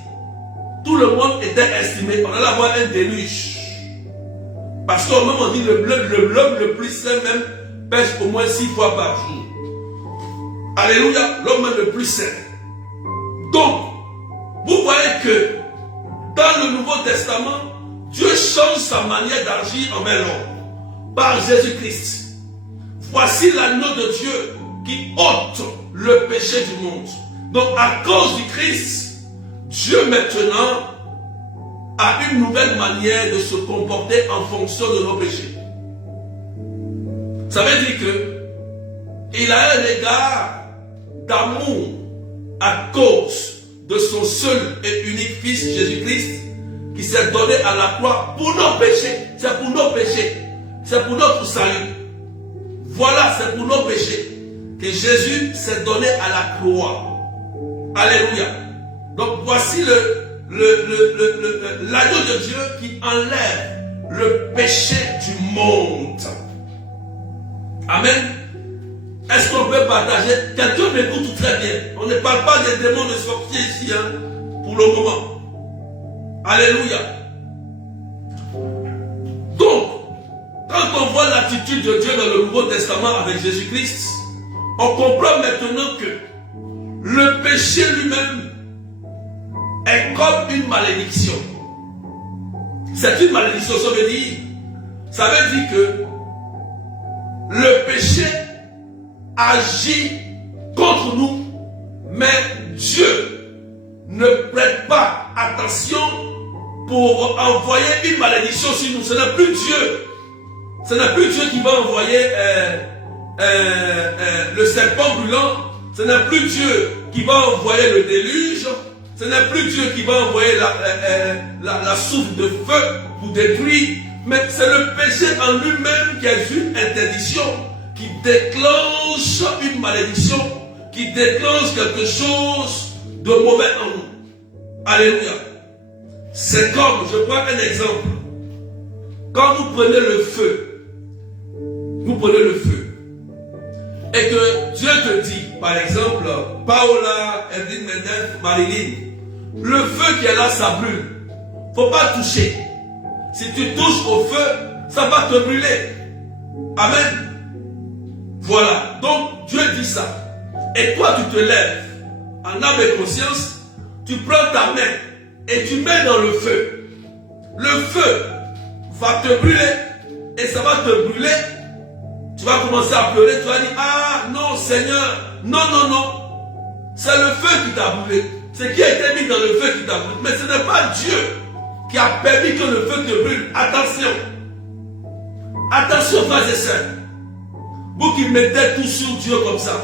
Tout le monde était estimé. On allait avoir un déluge. Parce qu'au moment on dit l'homme le plus saint même pêche au moins 6 fois par jour. Alléluia, l'homme le plus saint. Donc, vous voyez que dans le Nouveau Testament, Dieu change sa manière d'agir envers l'homme par Jésus-Christ. Voici l'agneau de Dieu qui ôte le péché du monde. Donc, à cause du Christ, Dieu maintenant a une nouvelle manière de se comporter en fonction de nos péchés. Ça veut dire que il a un égard d'amour à cause de son seul et unique Fils Jésus-Christ qui s'est donné à la croix pour nos péchés. C'est pour nos péchés. C'est pour notre salut. Voilà, c'est pour nos péchés que Jésus s'est donné à la croix. Alléluia. Donc voici l'agneau de Dieu qui enlève le péché du monde. Amen. Est-ce qu'on peut partager? Quelqu'un m'écoute très bien. On ne parle pas des démons de sorciers ici, hein, pour le moment. Alléluia. Donc, quand on voit l'attitude de Dieu dans le Nouveau Testament avec Jésus-Christ, on comprend maintenant que le péché lui-même est comme une malédiction. C'est une malédiction, ça veut dire que le péché agit contre nous, mais Dieu ne prête pas attention pour envoyer une malédiction sur nous. Ce n'est plus Dieu. Ce n'est plus Dieu qui va envoyer le serpent brûlant. Ce n'est plus Dieu qui va envoyer le déluge. Ce n'est plus Dieu qui va envoyer la souffle de feu pour détruire. Mais c'est le péché en lui-même qui est une interdiction, qui déclenche une malédiction, qui déclenche quelque chose de mauvais en nous. Alléluia. C'est comme, je prends un exemple. Quand vous prenez le feu, et que Dieu te dit, par exemple, Paola, Evelyne Mendel, Marilyn, le feu qui est là, ça brûle. Il ne faut pas toucher. Si tu touches au feu, ça va te brûler. Amen. Voilà. Donc, Dieu dit ça. Et toi, tu te lèves en âme et conscience, tu prends ta main et tu mets dans le feu. Le feu va te brûler et ça va te brûler. Tu vas commencer à pleurer, tu vas dire, ah non Seigneur, non, non, non. C'est le feu qui t'a brûlé. C'est qui a été mis dans le feu qui t'a brûlé. Mais ce n'est pas Dieu qui a permis que le feu te brûle. Attention. Attention, frères et sœurs. Vous qui mettez tout sur Dieu comme ça.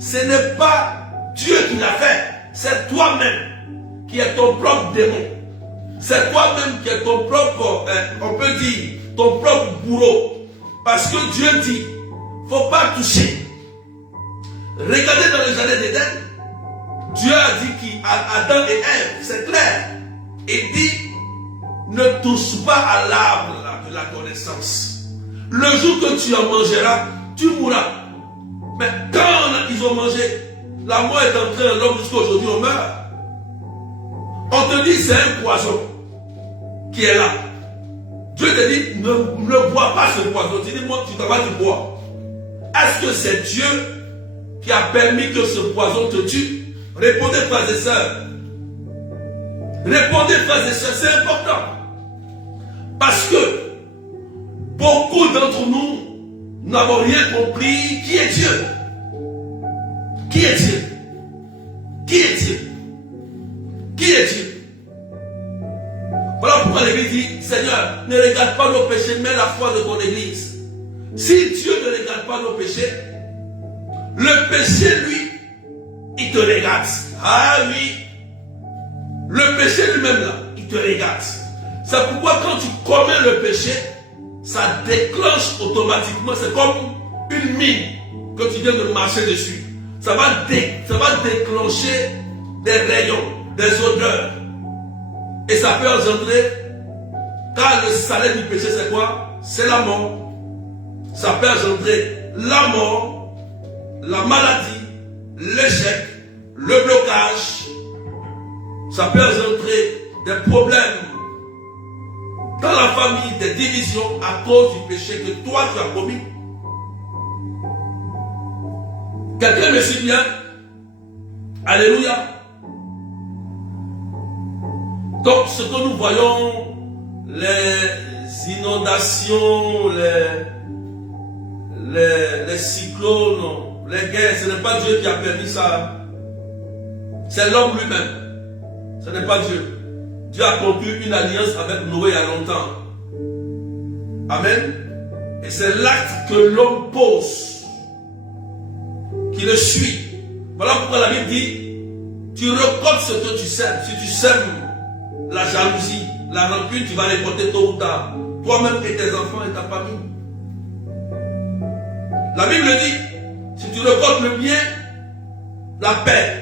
Ce n'est pas Dieu qui l'a fait. C'est toi-même qui es ton propre démon. C'est toi-même qui es ton propre, on peut dire, ton propre bourreau. Parce que Dieu dit, il ne faut pas toucher. Regardez dans le jardin d'Éden, Dieu a dit qu'Adam et Ève, c'est clair. Il dit, ne touche pas à l'arbre de la connaissance. Le jour que tu en mangeras, tu mourras. Mais quand ils ont mangé, la mort est entrée dans l'homme jusqu'à aujourd'hui, on meurt. On te dit, c'est un poison qui est là. Dieu te dit, ne bois pas ce poison. Tu dis, moi, tu t'en vas te boire. Est-ce que c'est Dieu qui a permis que ce poison te tue? Répondez, frères et sœurs. Répondez, frères et sœurs, c'est important. Parce que beaucoup d'entre nous n'avons rien compris. Qui est Dieu? Qui est Dieu? Qui est Dieu? Qui est Dieu? Voilà pourquoi l'Église dit, Seigneur, ne regarde pas nos péchés, mais la foi de ton Église. Si Dieu ne regarde pas nos péchés, le péché, lui, il te regarde. Ah oui. Le péché lui-même, là, il te regarde. C'est pourquoi quand tu commets le péché, ça déclenche automatiquement. C'est comme une mine que tu viens de marcher dessus. Ça va déclencher des rayons, des odeurs. Et ça peut engendrer, car le salaire du péché c'est quoi? C'est la mort. Ça peut engendrer la mort, la maladie, l'échec, le blocage. Ça peut engendrer des problèmes dans la famille des divisions à cause du péché que toi tu as commis. Quelqu'un me suit bien? Alléluia. Donc ce que nous voyons, les inondations, les cyclones, les guerres, ce n'est pas Dieu qui a permis ça. C'est l'homme lui-même. Ce n'est pas Dieu. Dieu a conclu une alliance avec Noé il y a longtemps. Amen. Et c'est l'acte que l'homme pose qui le suit. Voilà pourquoi la Bible dit, tu récoltes ce que tu sèmes. Si tu sèmes la jalousie, la rancune, tu vas récolter tôt ou tard. Toi-même et tes enfants et ta famille. La Bible dit, si tu récoltes le bien, la paix,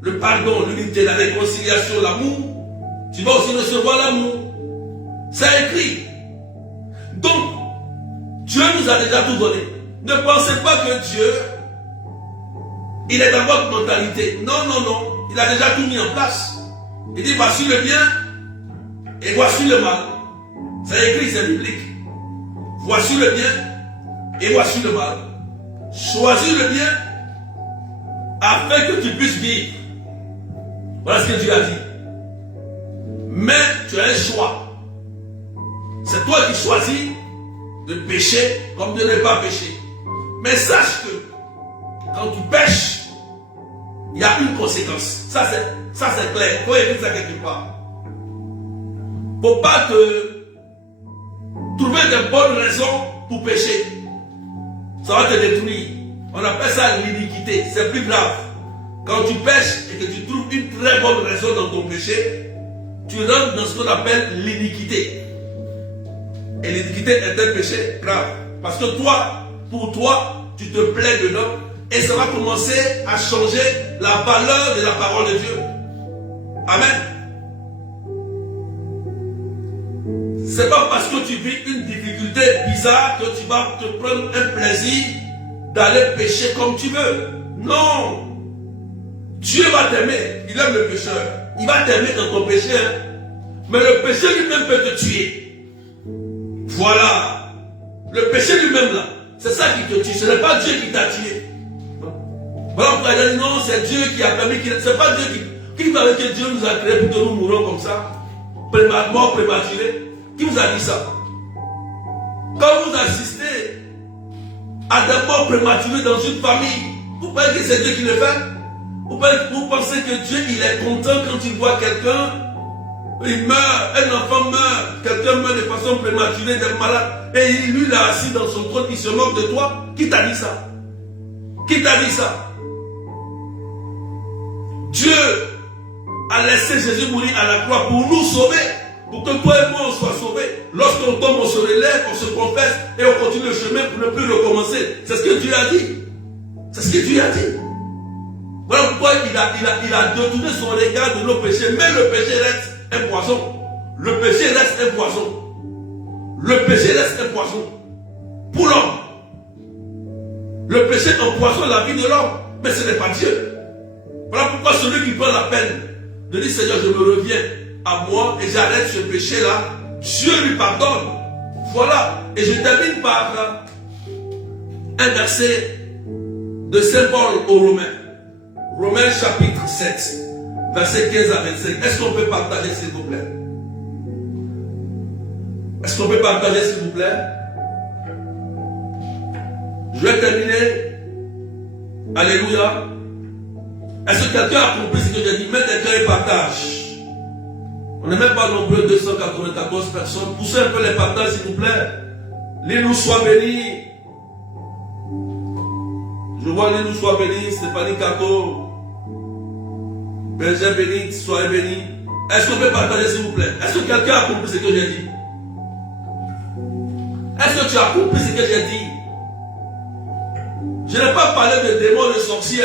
le pardon, l'unité, la réconciliation, l'amour, tu vas aussi recevoir l'amour. C'est écrit. Donc, Dieu nous a déjà tout donné. Ne pensez pas que Dieu, il est dans votre mentalité. Non, non, non. Il a déjà tout mis en place. Il dit, voici le bien et voici le mal. C'est écrit, c'est biblique. Voici le bien et voici le mal. Choisis le bien afin que tu puisses vivre. Voilà ce que Dieu a dit. Mais tu as un choix. C'est toi qui choisis de pécher comme de ne pas pécher. Mais sache que quand tu pêches, il y a une conséquence. Ça c'est clair. Il faut écrire ça quelque part. Il ne faut pas te trouver de bonnes raisons pour pécher. Ça va te détruire. On appelle ça l'iniquité. C'est plus grave. Quand tu pêches et que tu trouves une très bonne raison dans ton péché, tu rentres dans ce qu'on appelle l'iniquité. Et l'iniquité est un péché grave. Parce que toi, pour toi, tu te plais dedans. Et ça va commencer à changer la valeur de la parole de Dieu. Amen. C'est pas parce que tu vis une difficulté bizarre que tu vas te prendre un plaisir d'aller pécher comme tu veux. Non. Dieu va t'aimer. Il aime le pécheur. Il va t'aimer dans ton péché. Mais le péché lui-même peut te tuer. Voilà. Le péché lui-même là, c'est ça qui te tue. Ce n'est pas Dieu qui t'a tué. Voilà pourquoi il a dit non, c'est Dieu qui a permis. C'est pas Dieu qui nous avait dit que Dieu nous a créé pour que nous mourons comme ça. Mort prématuré. Qui vous a dit ça? Quand vous assistez à des morts prématurés dans une famille, vous pensez que c'est Dieu qui le fait? Vous pensez que Dieu il est content quand il voit quelqu'un, il meurt, un enfant meurt, quelqu'un meurt de façon prématurée, des malades, et lui il est assis dans son trône, il se moque de toi? Qui t'a dit ça? Qui t'a dit ça? Dieu a laissé Jésus mourir à la croix pour nous sauver, pour que toi et moi on soit sauvés. Lorsqu'on tombe, on se relève, on se confesse et on continue le chemin pour ne plus recommencer. C'est ce que Dieu a dit. C'est ce que Dieu a dit. Voilà pourquoi il a détourné son regard de nos péchés. Mais le péché reste un poison. Le péché reste un poison. Le péché reste un poison pour l'homme. Le péché empoisonne la vie de l'homme, mais ce n'est pas Dieu. Voilà pourquoi celui qui prend la peine de dire Seigneur, je me reviens à moi et j'arrête ce péché-là, Dieu lui pardonne. Voilà. Et je termine par un verset de Saint Paul aux Romains. Romains chapitre 7, verset 15 à 25. Est-ce qu'on peut partager s'il vous plaît? Est-ce qu'on peut partager s'il vous plaît? Je vais terminer. Alléluia. Est-ce que quelqu'un a compris ce que j'ai dit? Mets des cœurs et partage. On n'est même pas nombreux, 294 personnes. Poussez un peu les partages s'il vous plaît. L'île soit bénie. Je vois l'île soit bénie. Stéphanie Kako. Berger béni, soyez béni. Est-ce qu'on peut partager s'il vous plaît? Est-ce que quelqu'un a compris ce que j'ai dit? Est-ce que tu as compris ce que j'ai dit? Je n'ai pas parlé de démons, de sorciers.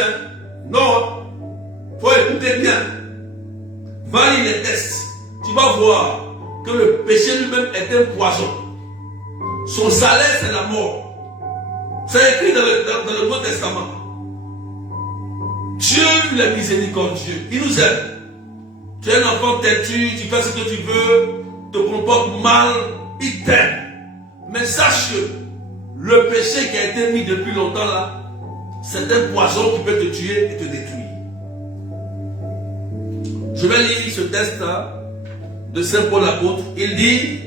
Non. Il faut écouter bien. Va lire les tests. Tu vas voir que le péché lui-même est un poison. Son salaire, c'est la mort. C'est écrit dans le Nouveau Testament. Dieu, il est miséricordieux. Il nous aime. Tu es un enfant têtu, tu fais ce que tu veux. te comporte mal, il t'aime. Mais sache que le péché qui a été mis depuis longtemps là, c'est un poison qui peut te tuer et te détruire. Je vais lire ce texte là de Saint Paul l'apôtre. Il dit,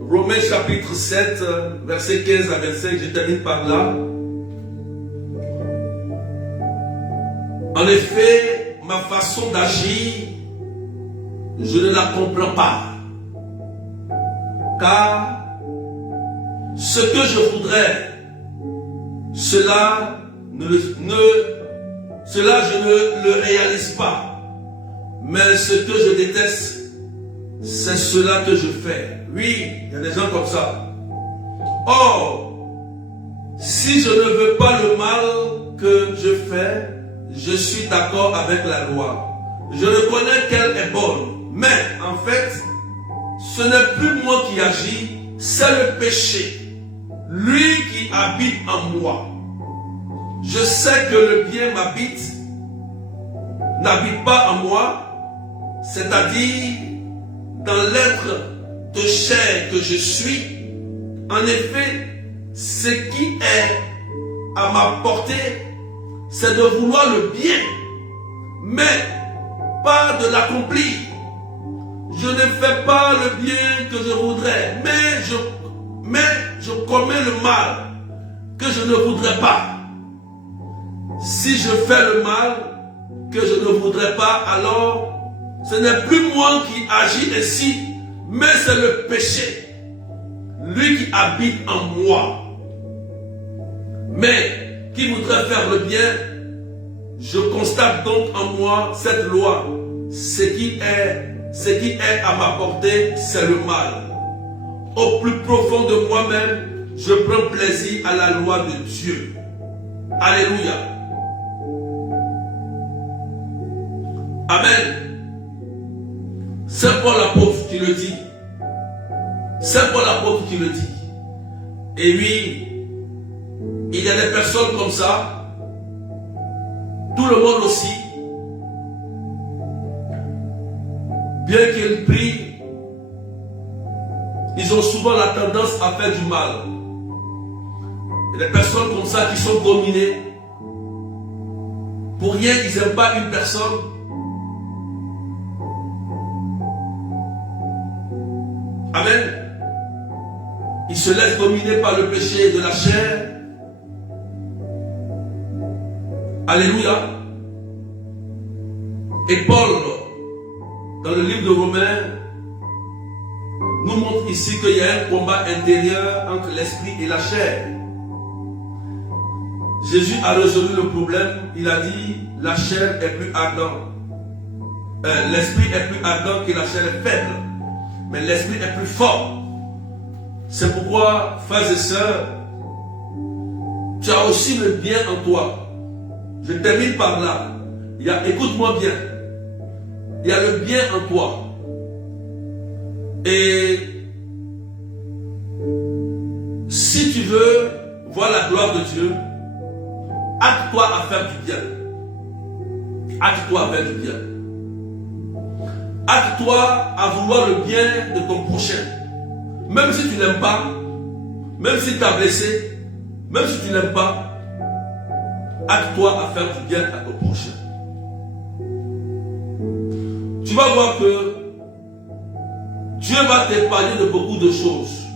Romains chapitre 7, verset 15 à 25, je termine par là. En effet, ma façon d'agir, je ne la comprends pas. Car ce que je voudrais, cela je ne le réalise pas. Mais ce que je déteste, c'est cela que je fais. Oui, il y a des gens comme ça. Or, si je ne veux pas le mal que je fais, je suis d'accord avec la loi. Je reconnais qu'elle est bonne. Mais en fait, ce n'est plus moi qui agis, c'est le péché. Lui qui habite en moi. Je sais que le bien n'habite pas en moi, c'est-à-dire dans l'être de chair que je suis. En effet, ce qui est à ma portée, c'est de vouloir le bien, mais pas de l'accomplir. Je ne fais pas le bien que je voudrais, mais je commets le mal que je ne voudrais pas. Si je fais le mal que je ne voudrais pas, alors ce n'est plus moi qui agis ainsi, mais c'est le péché, lui qui habite en moi. Mais qui voudrait faire le bien, je constate donc en moi cette loi. Ce qui est à ma portée, c'est le mal. Au plus profond de moi-même, je prends plaisir à la loi de Dieu. Alléluia. Amen. C'est Paul l'apôtre qui le dit. C'est Paul l'apôtre qui le dit. Et oui, il y a des personnes comme ça. Tout le monde aussi. Bien qu'ils prient, ils ont souvent la tendance à faire du mal. Il y a des personnes comme ça qui sont dominées. Pour rien, ils n'aiment pas une personne. Amen. Ils se laissent dominer par le péché de la chair. Alléluia. Et Paul, dans le livre de Romains, nous montre ici qu'il y a un combat intérieur entre l'esprit et la chair. Jésus a résolu le problème. Il a dit, la chair est plus ardente. L'esprit est plus ardent que la chair est faible. Mais l'esprit est plus fort. C'est pourquoi, frères et sœurs, tu as aussi le bien en toi. Je termine par là. Écoute-moi bien. Il y a le bien en toi. Et si tu veux voir la gloire de Dieu, hâte-toi à faire du bien. Hâte-toi à faire du bien. Hâte-toi à vouloir le bien de ton prochain. Même si tu n'aimes pas, même si tu as blessé, même si tu n'aimes pas, hâte-toi à faire du bien à ton prochain. Tu vas voir que Dieu va t'épargner de beaucoup de choses.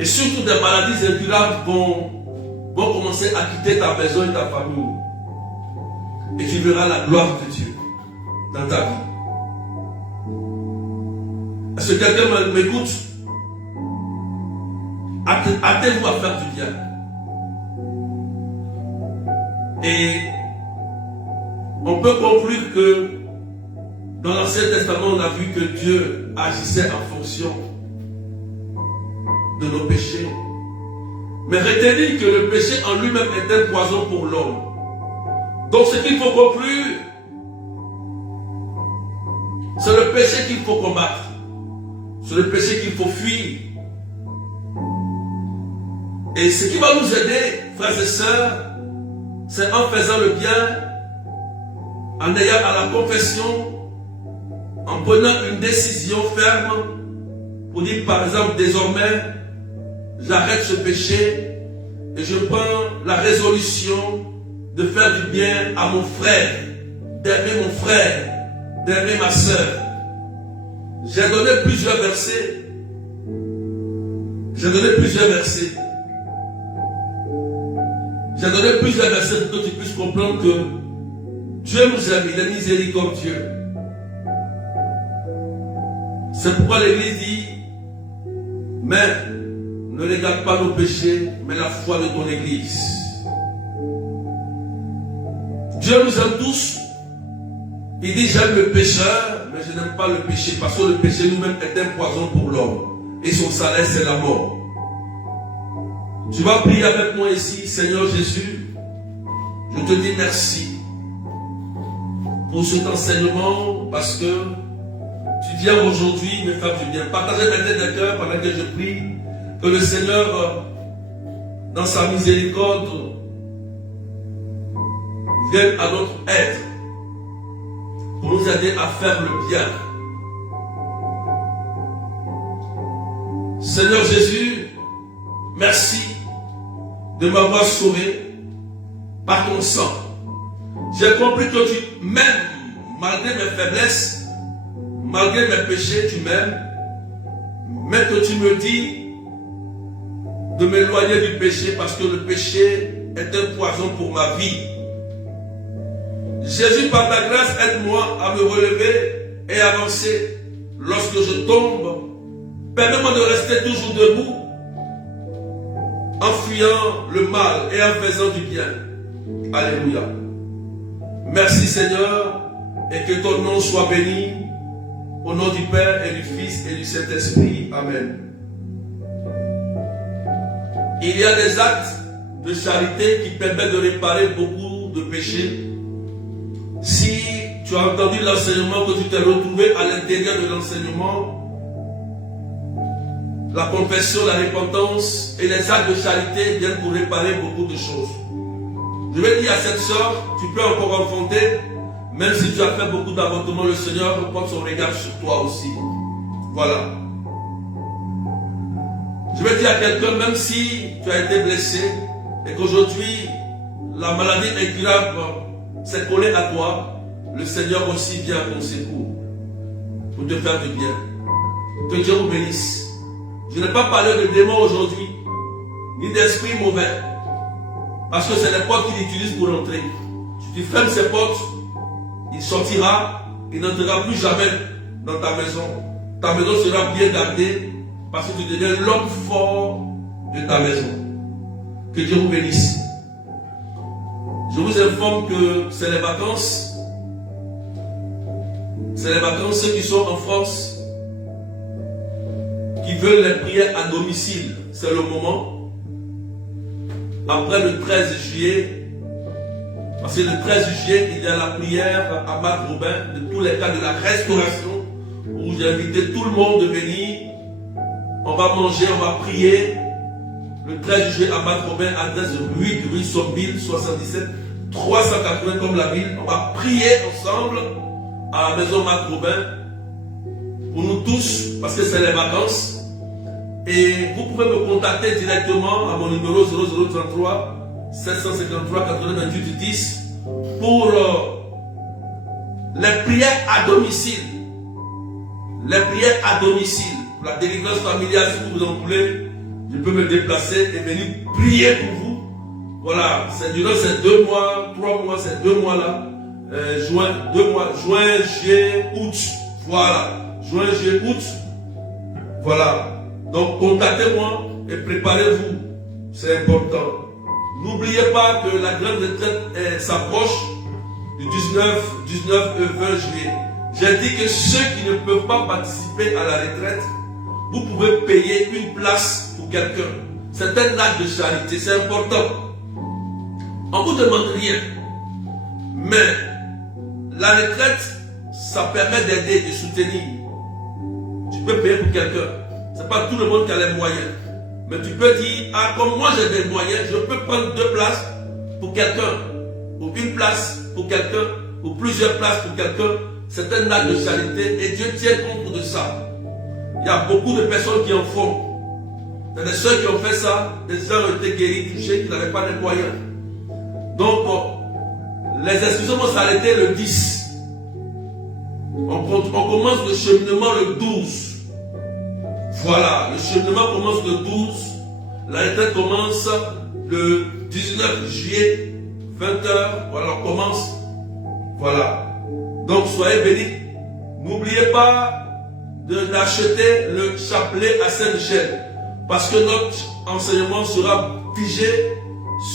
Et surtout des maladies incurables vont commencer à quitter ta maison et ta famille. Et tu verras la gloire de Dieu dans ta vie. Est-ce que quelqu'un m'écoute? Hâtez-vous à faire du bien. Et on peut conclure que dans l'Ancien Testament, on a vu que Dieu agissait en fonction de nos péchés. Mais retenez que le péché en lui-même est un poison pour l'homme. Donc ce qu'il faut conclure, c'est le péché qu'il faut combattre. C'est le péché qu'il faut fuir. Et ce qui va nous aider, frères et sœurs, c'est en faisant le bien, en ayant à la confession, en prenant une décision ferme pour dire par exemple désormais j'arrête ce péché et je prends la résolution de faire du bien à mon frère, d'aimer mon frère, d'aimer ma soeur. J'ai donné plusieurs versets. J'ai donné plusieurs versets pour que tu puisses comprendre que Dieu nous aime, il est miséricordieux. C'est pourquoi l'Église dit, mais ne regarde pas nos péchés, mais la foi de ton Église. Dieu nous aime tous. Il dit, j'aime le pécheur, mais je n'aime pas le péché, parce que le péché nous-mêmes est un poison pour l'homme. Et son salaire, c'est la mort. Tu vas prier avec moi ici, Seigneur Jésus. Je te dis merci pour cet enseignement, parce que tu viens aujourd'hui me faire du bien. Partagez ma tête de cœur pendant que je prie, que le Seigneur, dans sa miséricorde, vienne à notre aide pour nous aider à faire le bien. Seigneur Jésus, merci de m'avoir sauvé par ton sang. J'ai compris que tu m'aimes malgré mes faiblesses, malgré mes péchés, tu m'aimes, mais que tu me dis de m'éloigner du péché parce que le péché est un poison pour ma vie. Jésus, par ta grâce, aide-moi à me relever et avancer. Lorsque je tombe, permets-moi de rester toujours debout, en fuyant le mal et en faisant du bien. Alléluia. Merci Seigneur, et que ton nom soit béni, au nom du Père et du Fils et du Saint-Esprit. Amen. Il y a des actes de charité qui permettent de réparer beaucoup de péchés. Si tu as entendu l'enseignement, que tu t'es retrouvé à l'intérieur de l'enseignement, la confession, la repentance et les actes de charité viennent pour réparer beaucoup de choses. Je vais dire à cette soeur, tu peux encore enfanter, même si tu as fait beaucoup d'avortements, le Seigneur porte son regard sur toi aussi. Voilà. Je vais dire à quelqu'un, même si tu as été blessé et qu'aujourd'hui la maladie incurable s'est collée à toi, le Seigneur aussi vient à ton secours pour te faire du bien. Que Dieu vous bénisse. Je n'ai pas parlé de démons aujourd'hui, ni d'esprit mauvais, parce que c'est les portes qu'il utilise pour entrer. Si tu fermes ces portes, il sortira, il n'entrera plus jamais dans ta maison. Ta maison sera bien gardée, parce que tu deviens l'homme fort de ta maison. Que Dieu vous bénisse. Je vous informe que c'est les vacances. C'est les vacances, ceux qui sont en France, qui veulent les prières à domicile. C'est le moment. Après le 13 juillet, parce que le 13 juillet, il y a la prière à Marc Robin de tous les cas de la restauration, où j'ai invité tout le monde de venir. On va manger, on va prier. Le 13 juillet à Marc Robin, adresse 8 rue Sombille, 77 380 comme la ville. On va prier ensemble à la maison Marc Robin pour nous tous, parce que c'est les vacances. Et vous pouvez me contacter directement à mon numéro 0033 753 88 10 pour les prières à domicile. Les prières à domicile. Pour la délivrance familiale, si vous en voulez, je peux me déplacer et venir prier pour vous. Voilà, c'est durant ces 2 mois, 3 mois, ces 2 mois-là, juin, juillet, août. Voilà, juin, juillet, août. Voilà. Donc contactez-moi et préparez-vous. C'est important. N'oubliez pas que la grande retraite s'approche du 19 et 20 juillet. J'ai dit que ceux qui ne peuvent pas participer à la retraite, vous pouvez payer une place pour quelqu'un. C'est un acte de charité, c'est important. On ne vous demande rien. Mais la retraite, ça permet d'aider, de soutenir. Tu peux payer pour quelqu'un. Ce n'est pas tout le monde qui a les moyens. Mais tu peux dire, ah, comme moi j'ai des moyens, je peux prendre 2 places pour quelqu'un. Ou une place pour quelqu'un. Ou plusieurs places pour quelqu'un. C'est un acte de charité et Dieu tient compte de ça. Il y a beaucoup de personnes qui en font. Il y a des soeurs qui ont fait ça, des gens ont été guéris, touchés, qui n'avaient pas de moyens. Donc, les inscriptions vont s'arrêter le 10. On commence le cheminement le 12. Voilà, le cheminement commence le 12. La retraite commence le 19 juillet, 20h. Voilà, on commence. Voilà. Donc, soyez bénis. N'oubliez pas d'acheter le chapelet à Saint-Michel. Parce que notre enseignement sera figé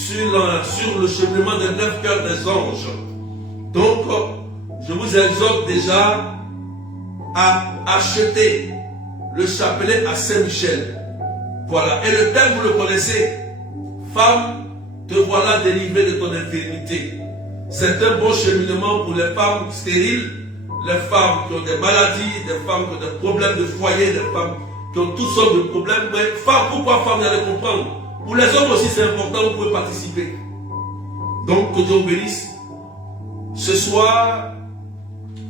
sur le cheminement des 9 cœurs des anges. Donc, je vous exhorte déjà à acheter le chapelet à Saint-Michel. Voilà. Et le thème, vous le connaissez. Femme, te voilà délivrée de ton infirmité. C'est un bon cheminement pour les femmes stériles, les femmes qui ont des maladies, des femmes qui ont des problèmes de foyer, des femmes qui ont toutes sortes de problèmes. Mais femmes, pourquoi femmes, vous allez comprendre. Pour les hommes aussi, c'est important, vous pouvez participer. Donc, que Dieu vous bénisse. Ce soir,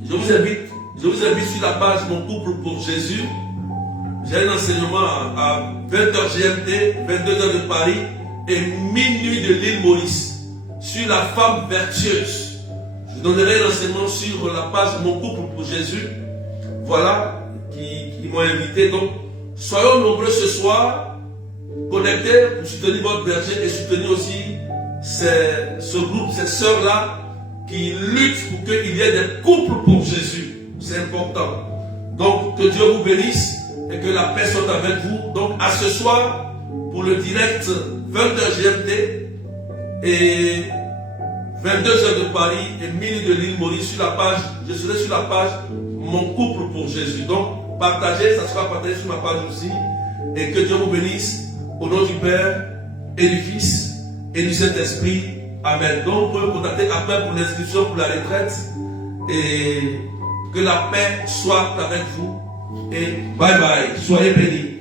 je vous invite sur la page Mon couple pour Jésus. J'ai un enseignement à 20h GMT, 22h de Paris et minuit de l'île Maurice sur la femme vertueuse. Je donnerai un enseignement sur la page Mon couple pour Jésus. Voilà, qui m'ont invité. Donc, soyons nombreux ce soir, connectés pour soutenir votre berger et soutenir aussi ce groupe, ces sœurs-là qui luttent pour qu'il y ait des couples pour Jésus. C'est important. Donc, que Dieu vous bénisse et que la paix soit avec vous. Donc, à ce soir, pour le direct 20h GMT et 22h de Paris et minuit de l'île Maurice sur la page, je serai sur la page Mon couple pour Jésus. Donc, partagez, ça sera partagé sur ma page aussi. Et que Dieu vous bénisse au nom du Père et du Fils et du Saint-Esprit. Amen. Donc, vous pouvez me contacter après pour l'inscription pour la retraite. Et que la paix soit avec vous. Et bye bye. Soyez bénis.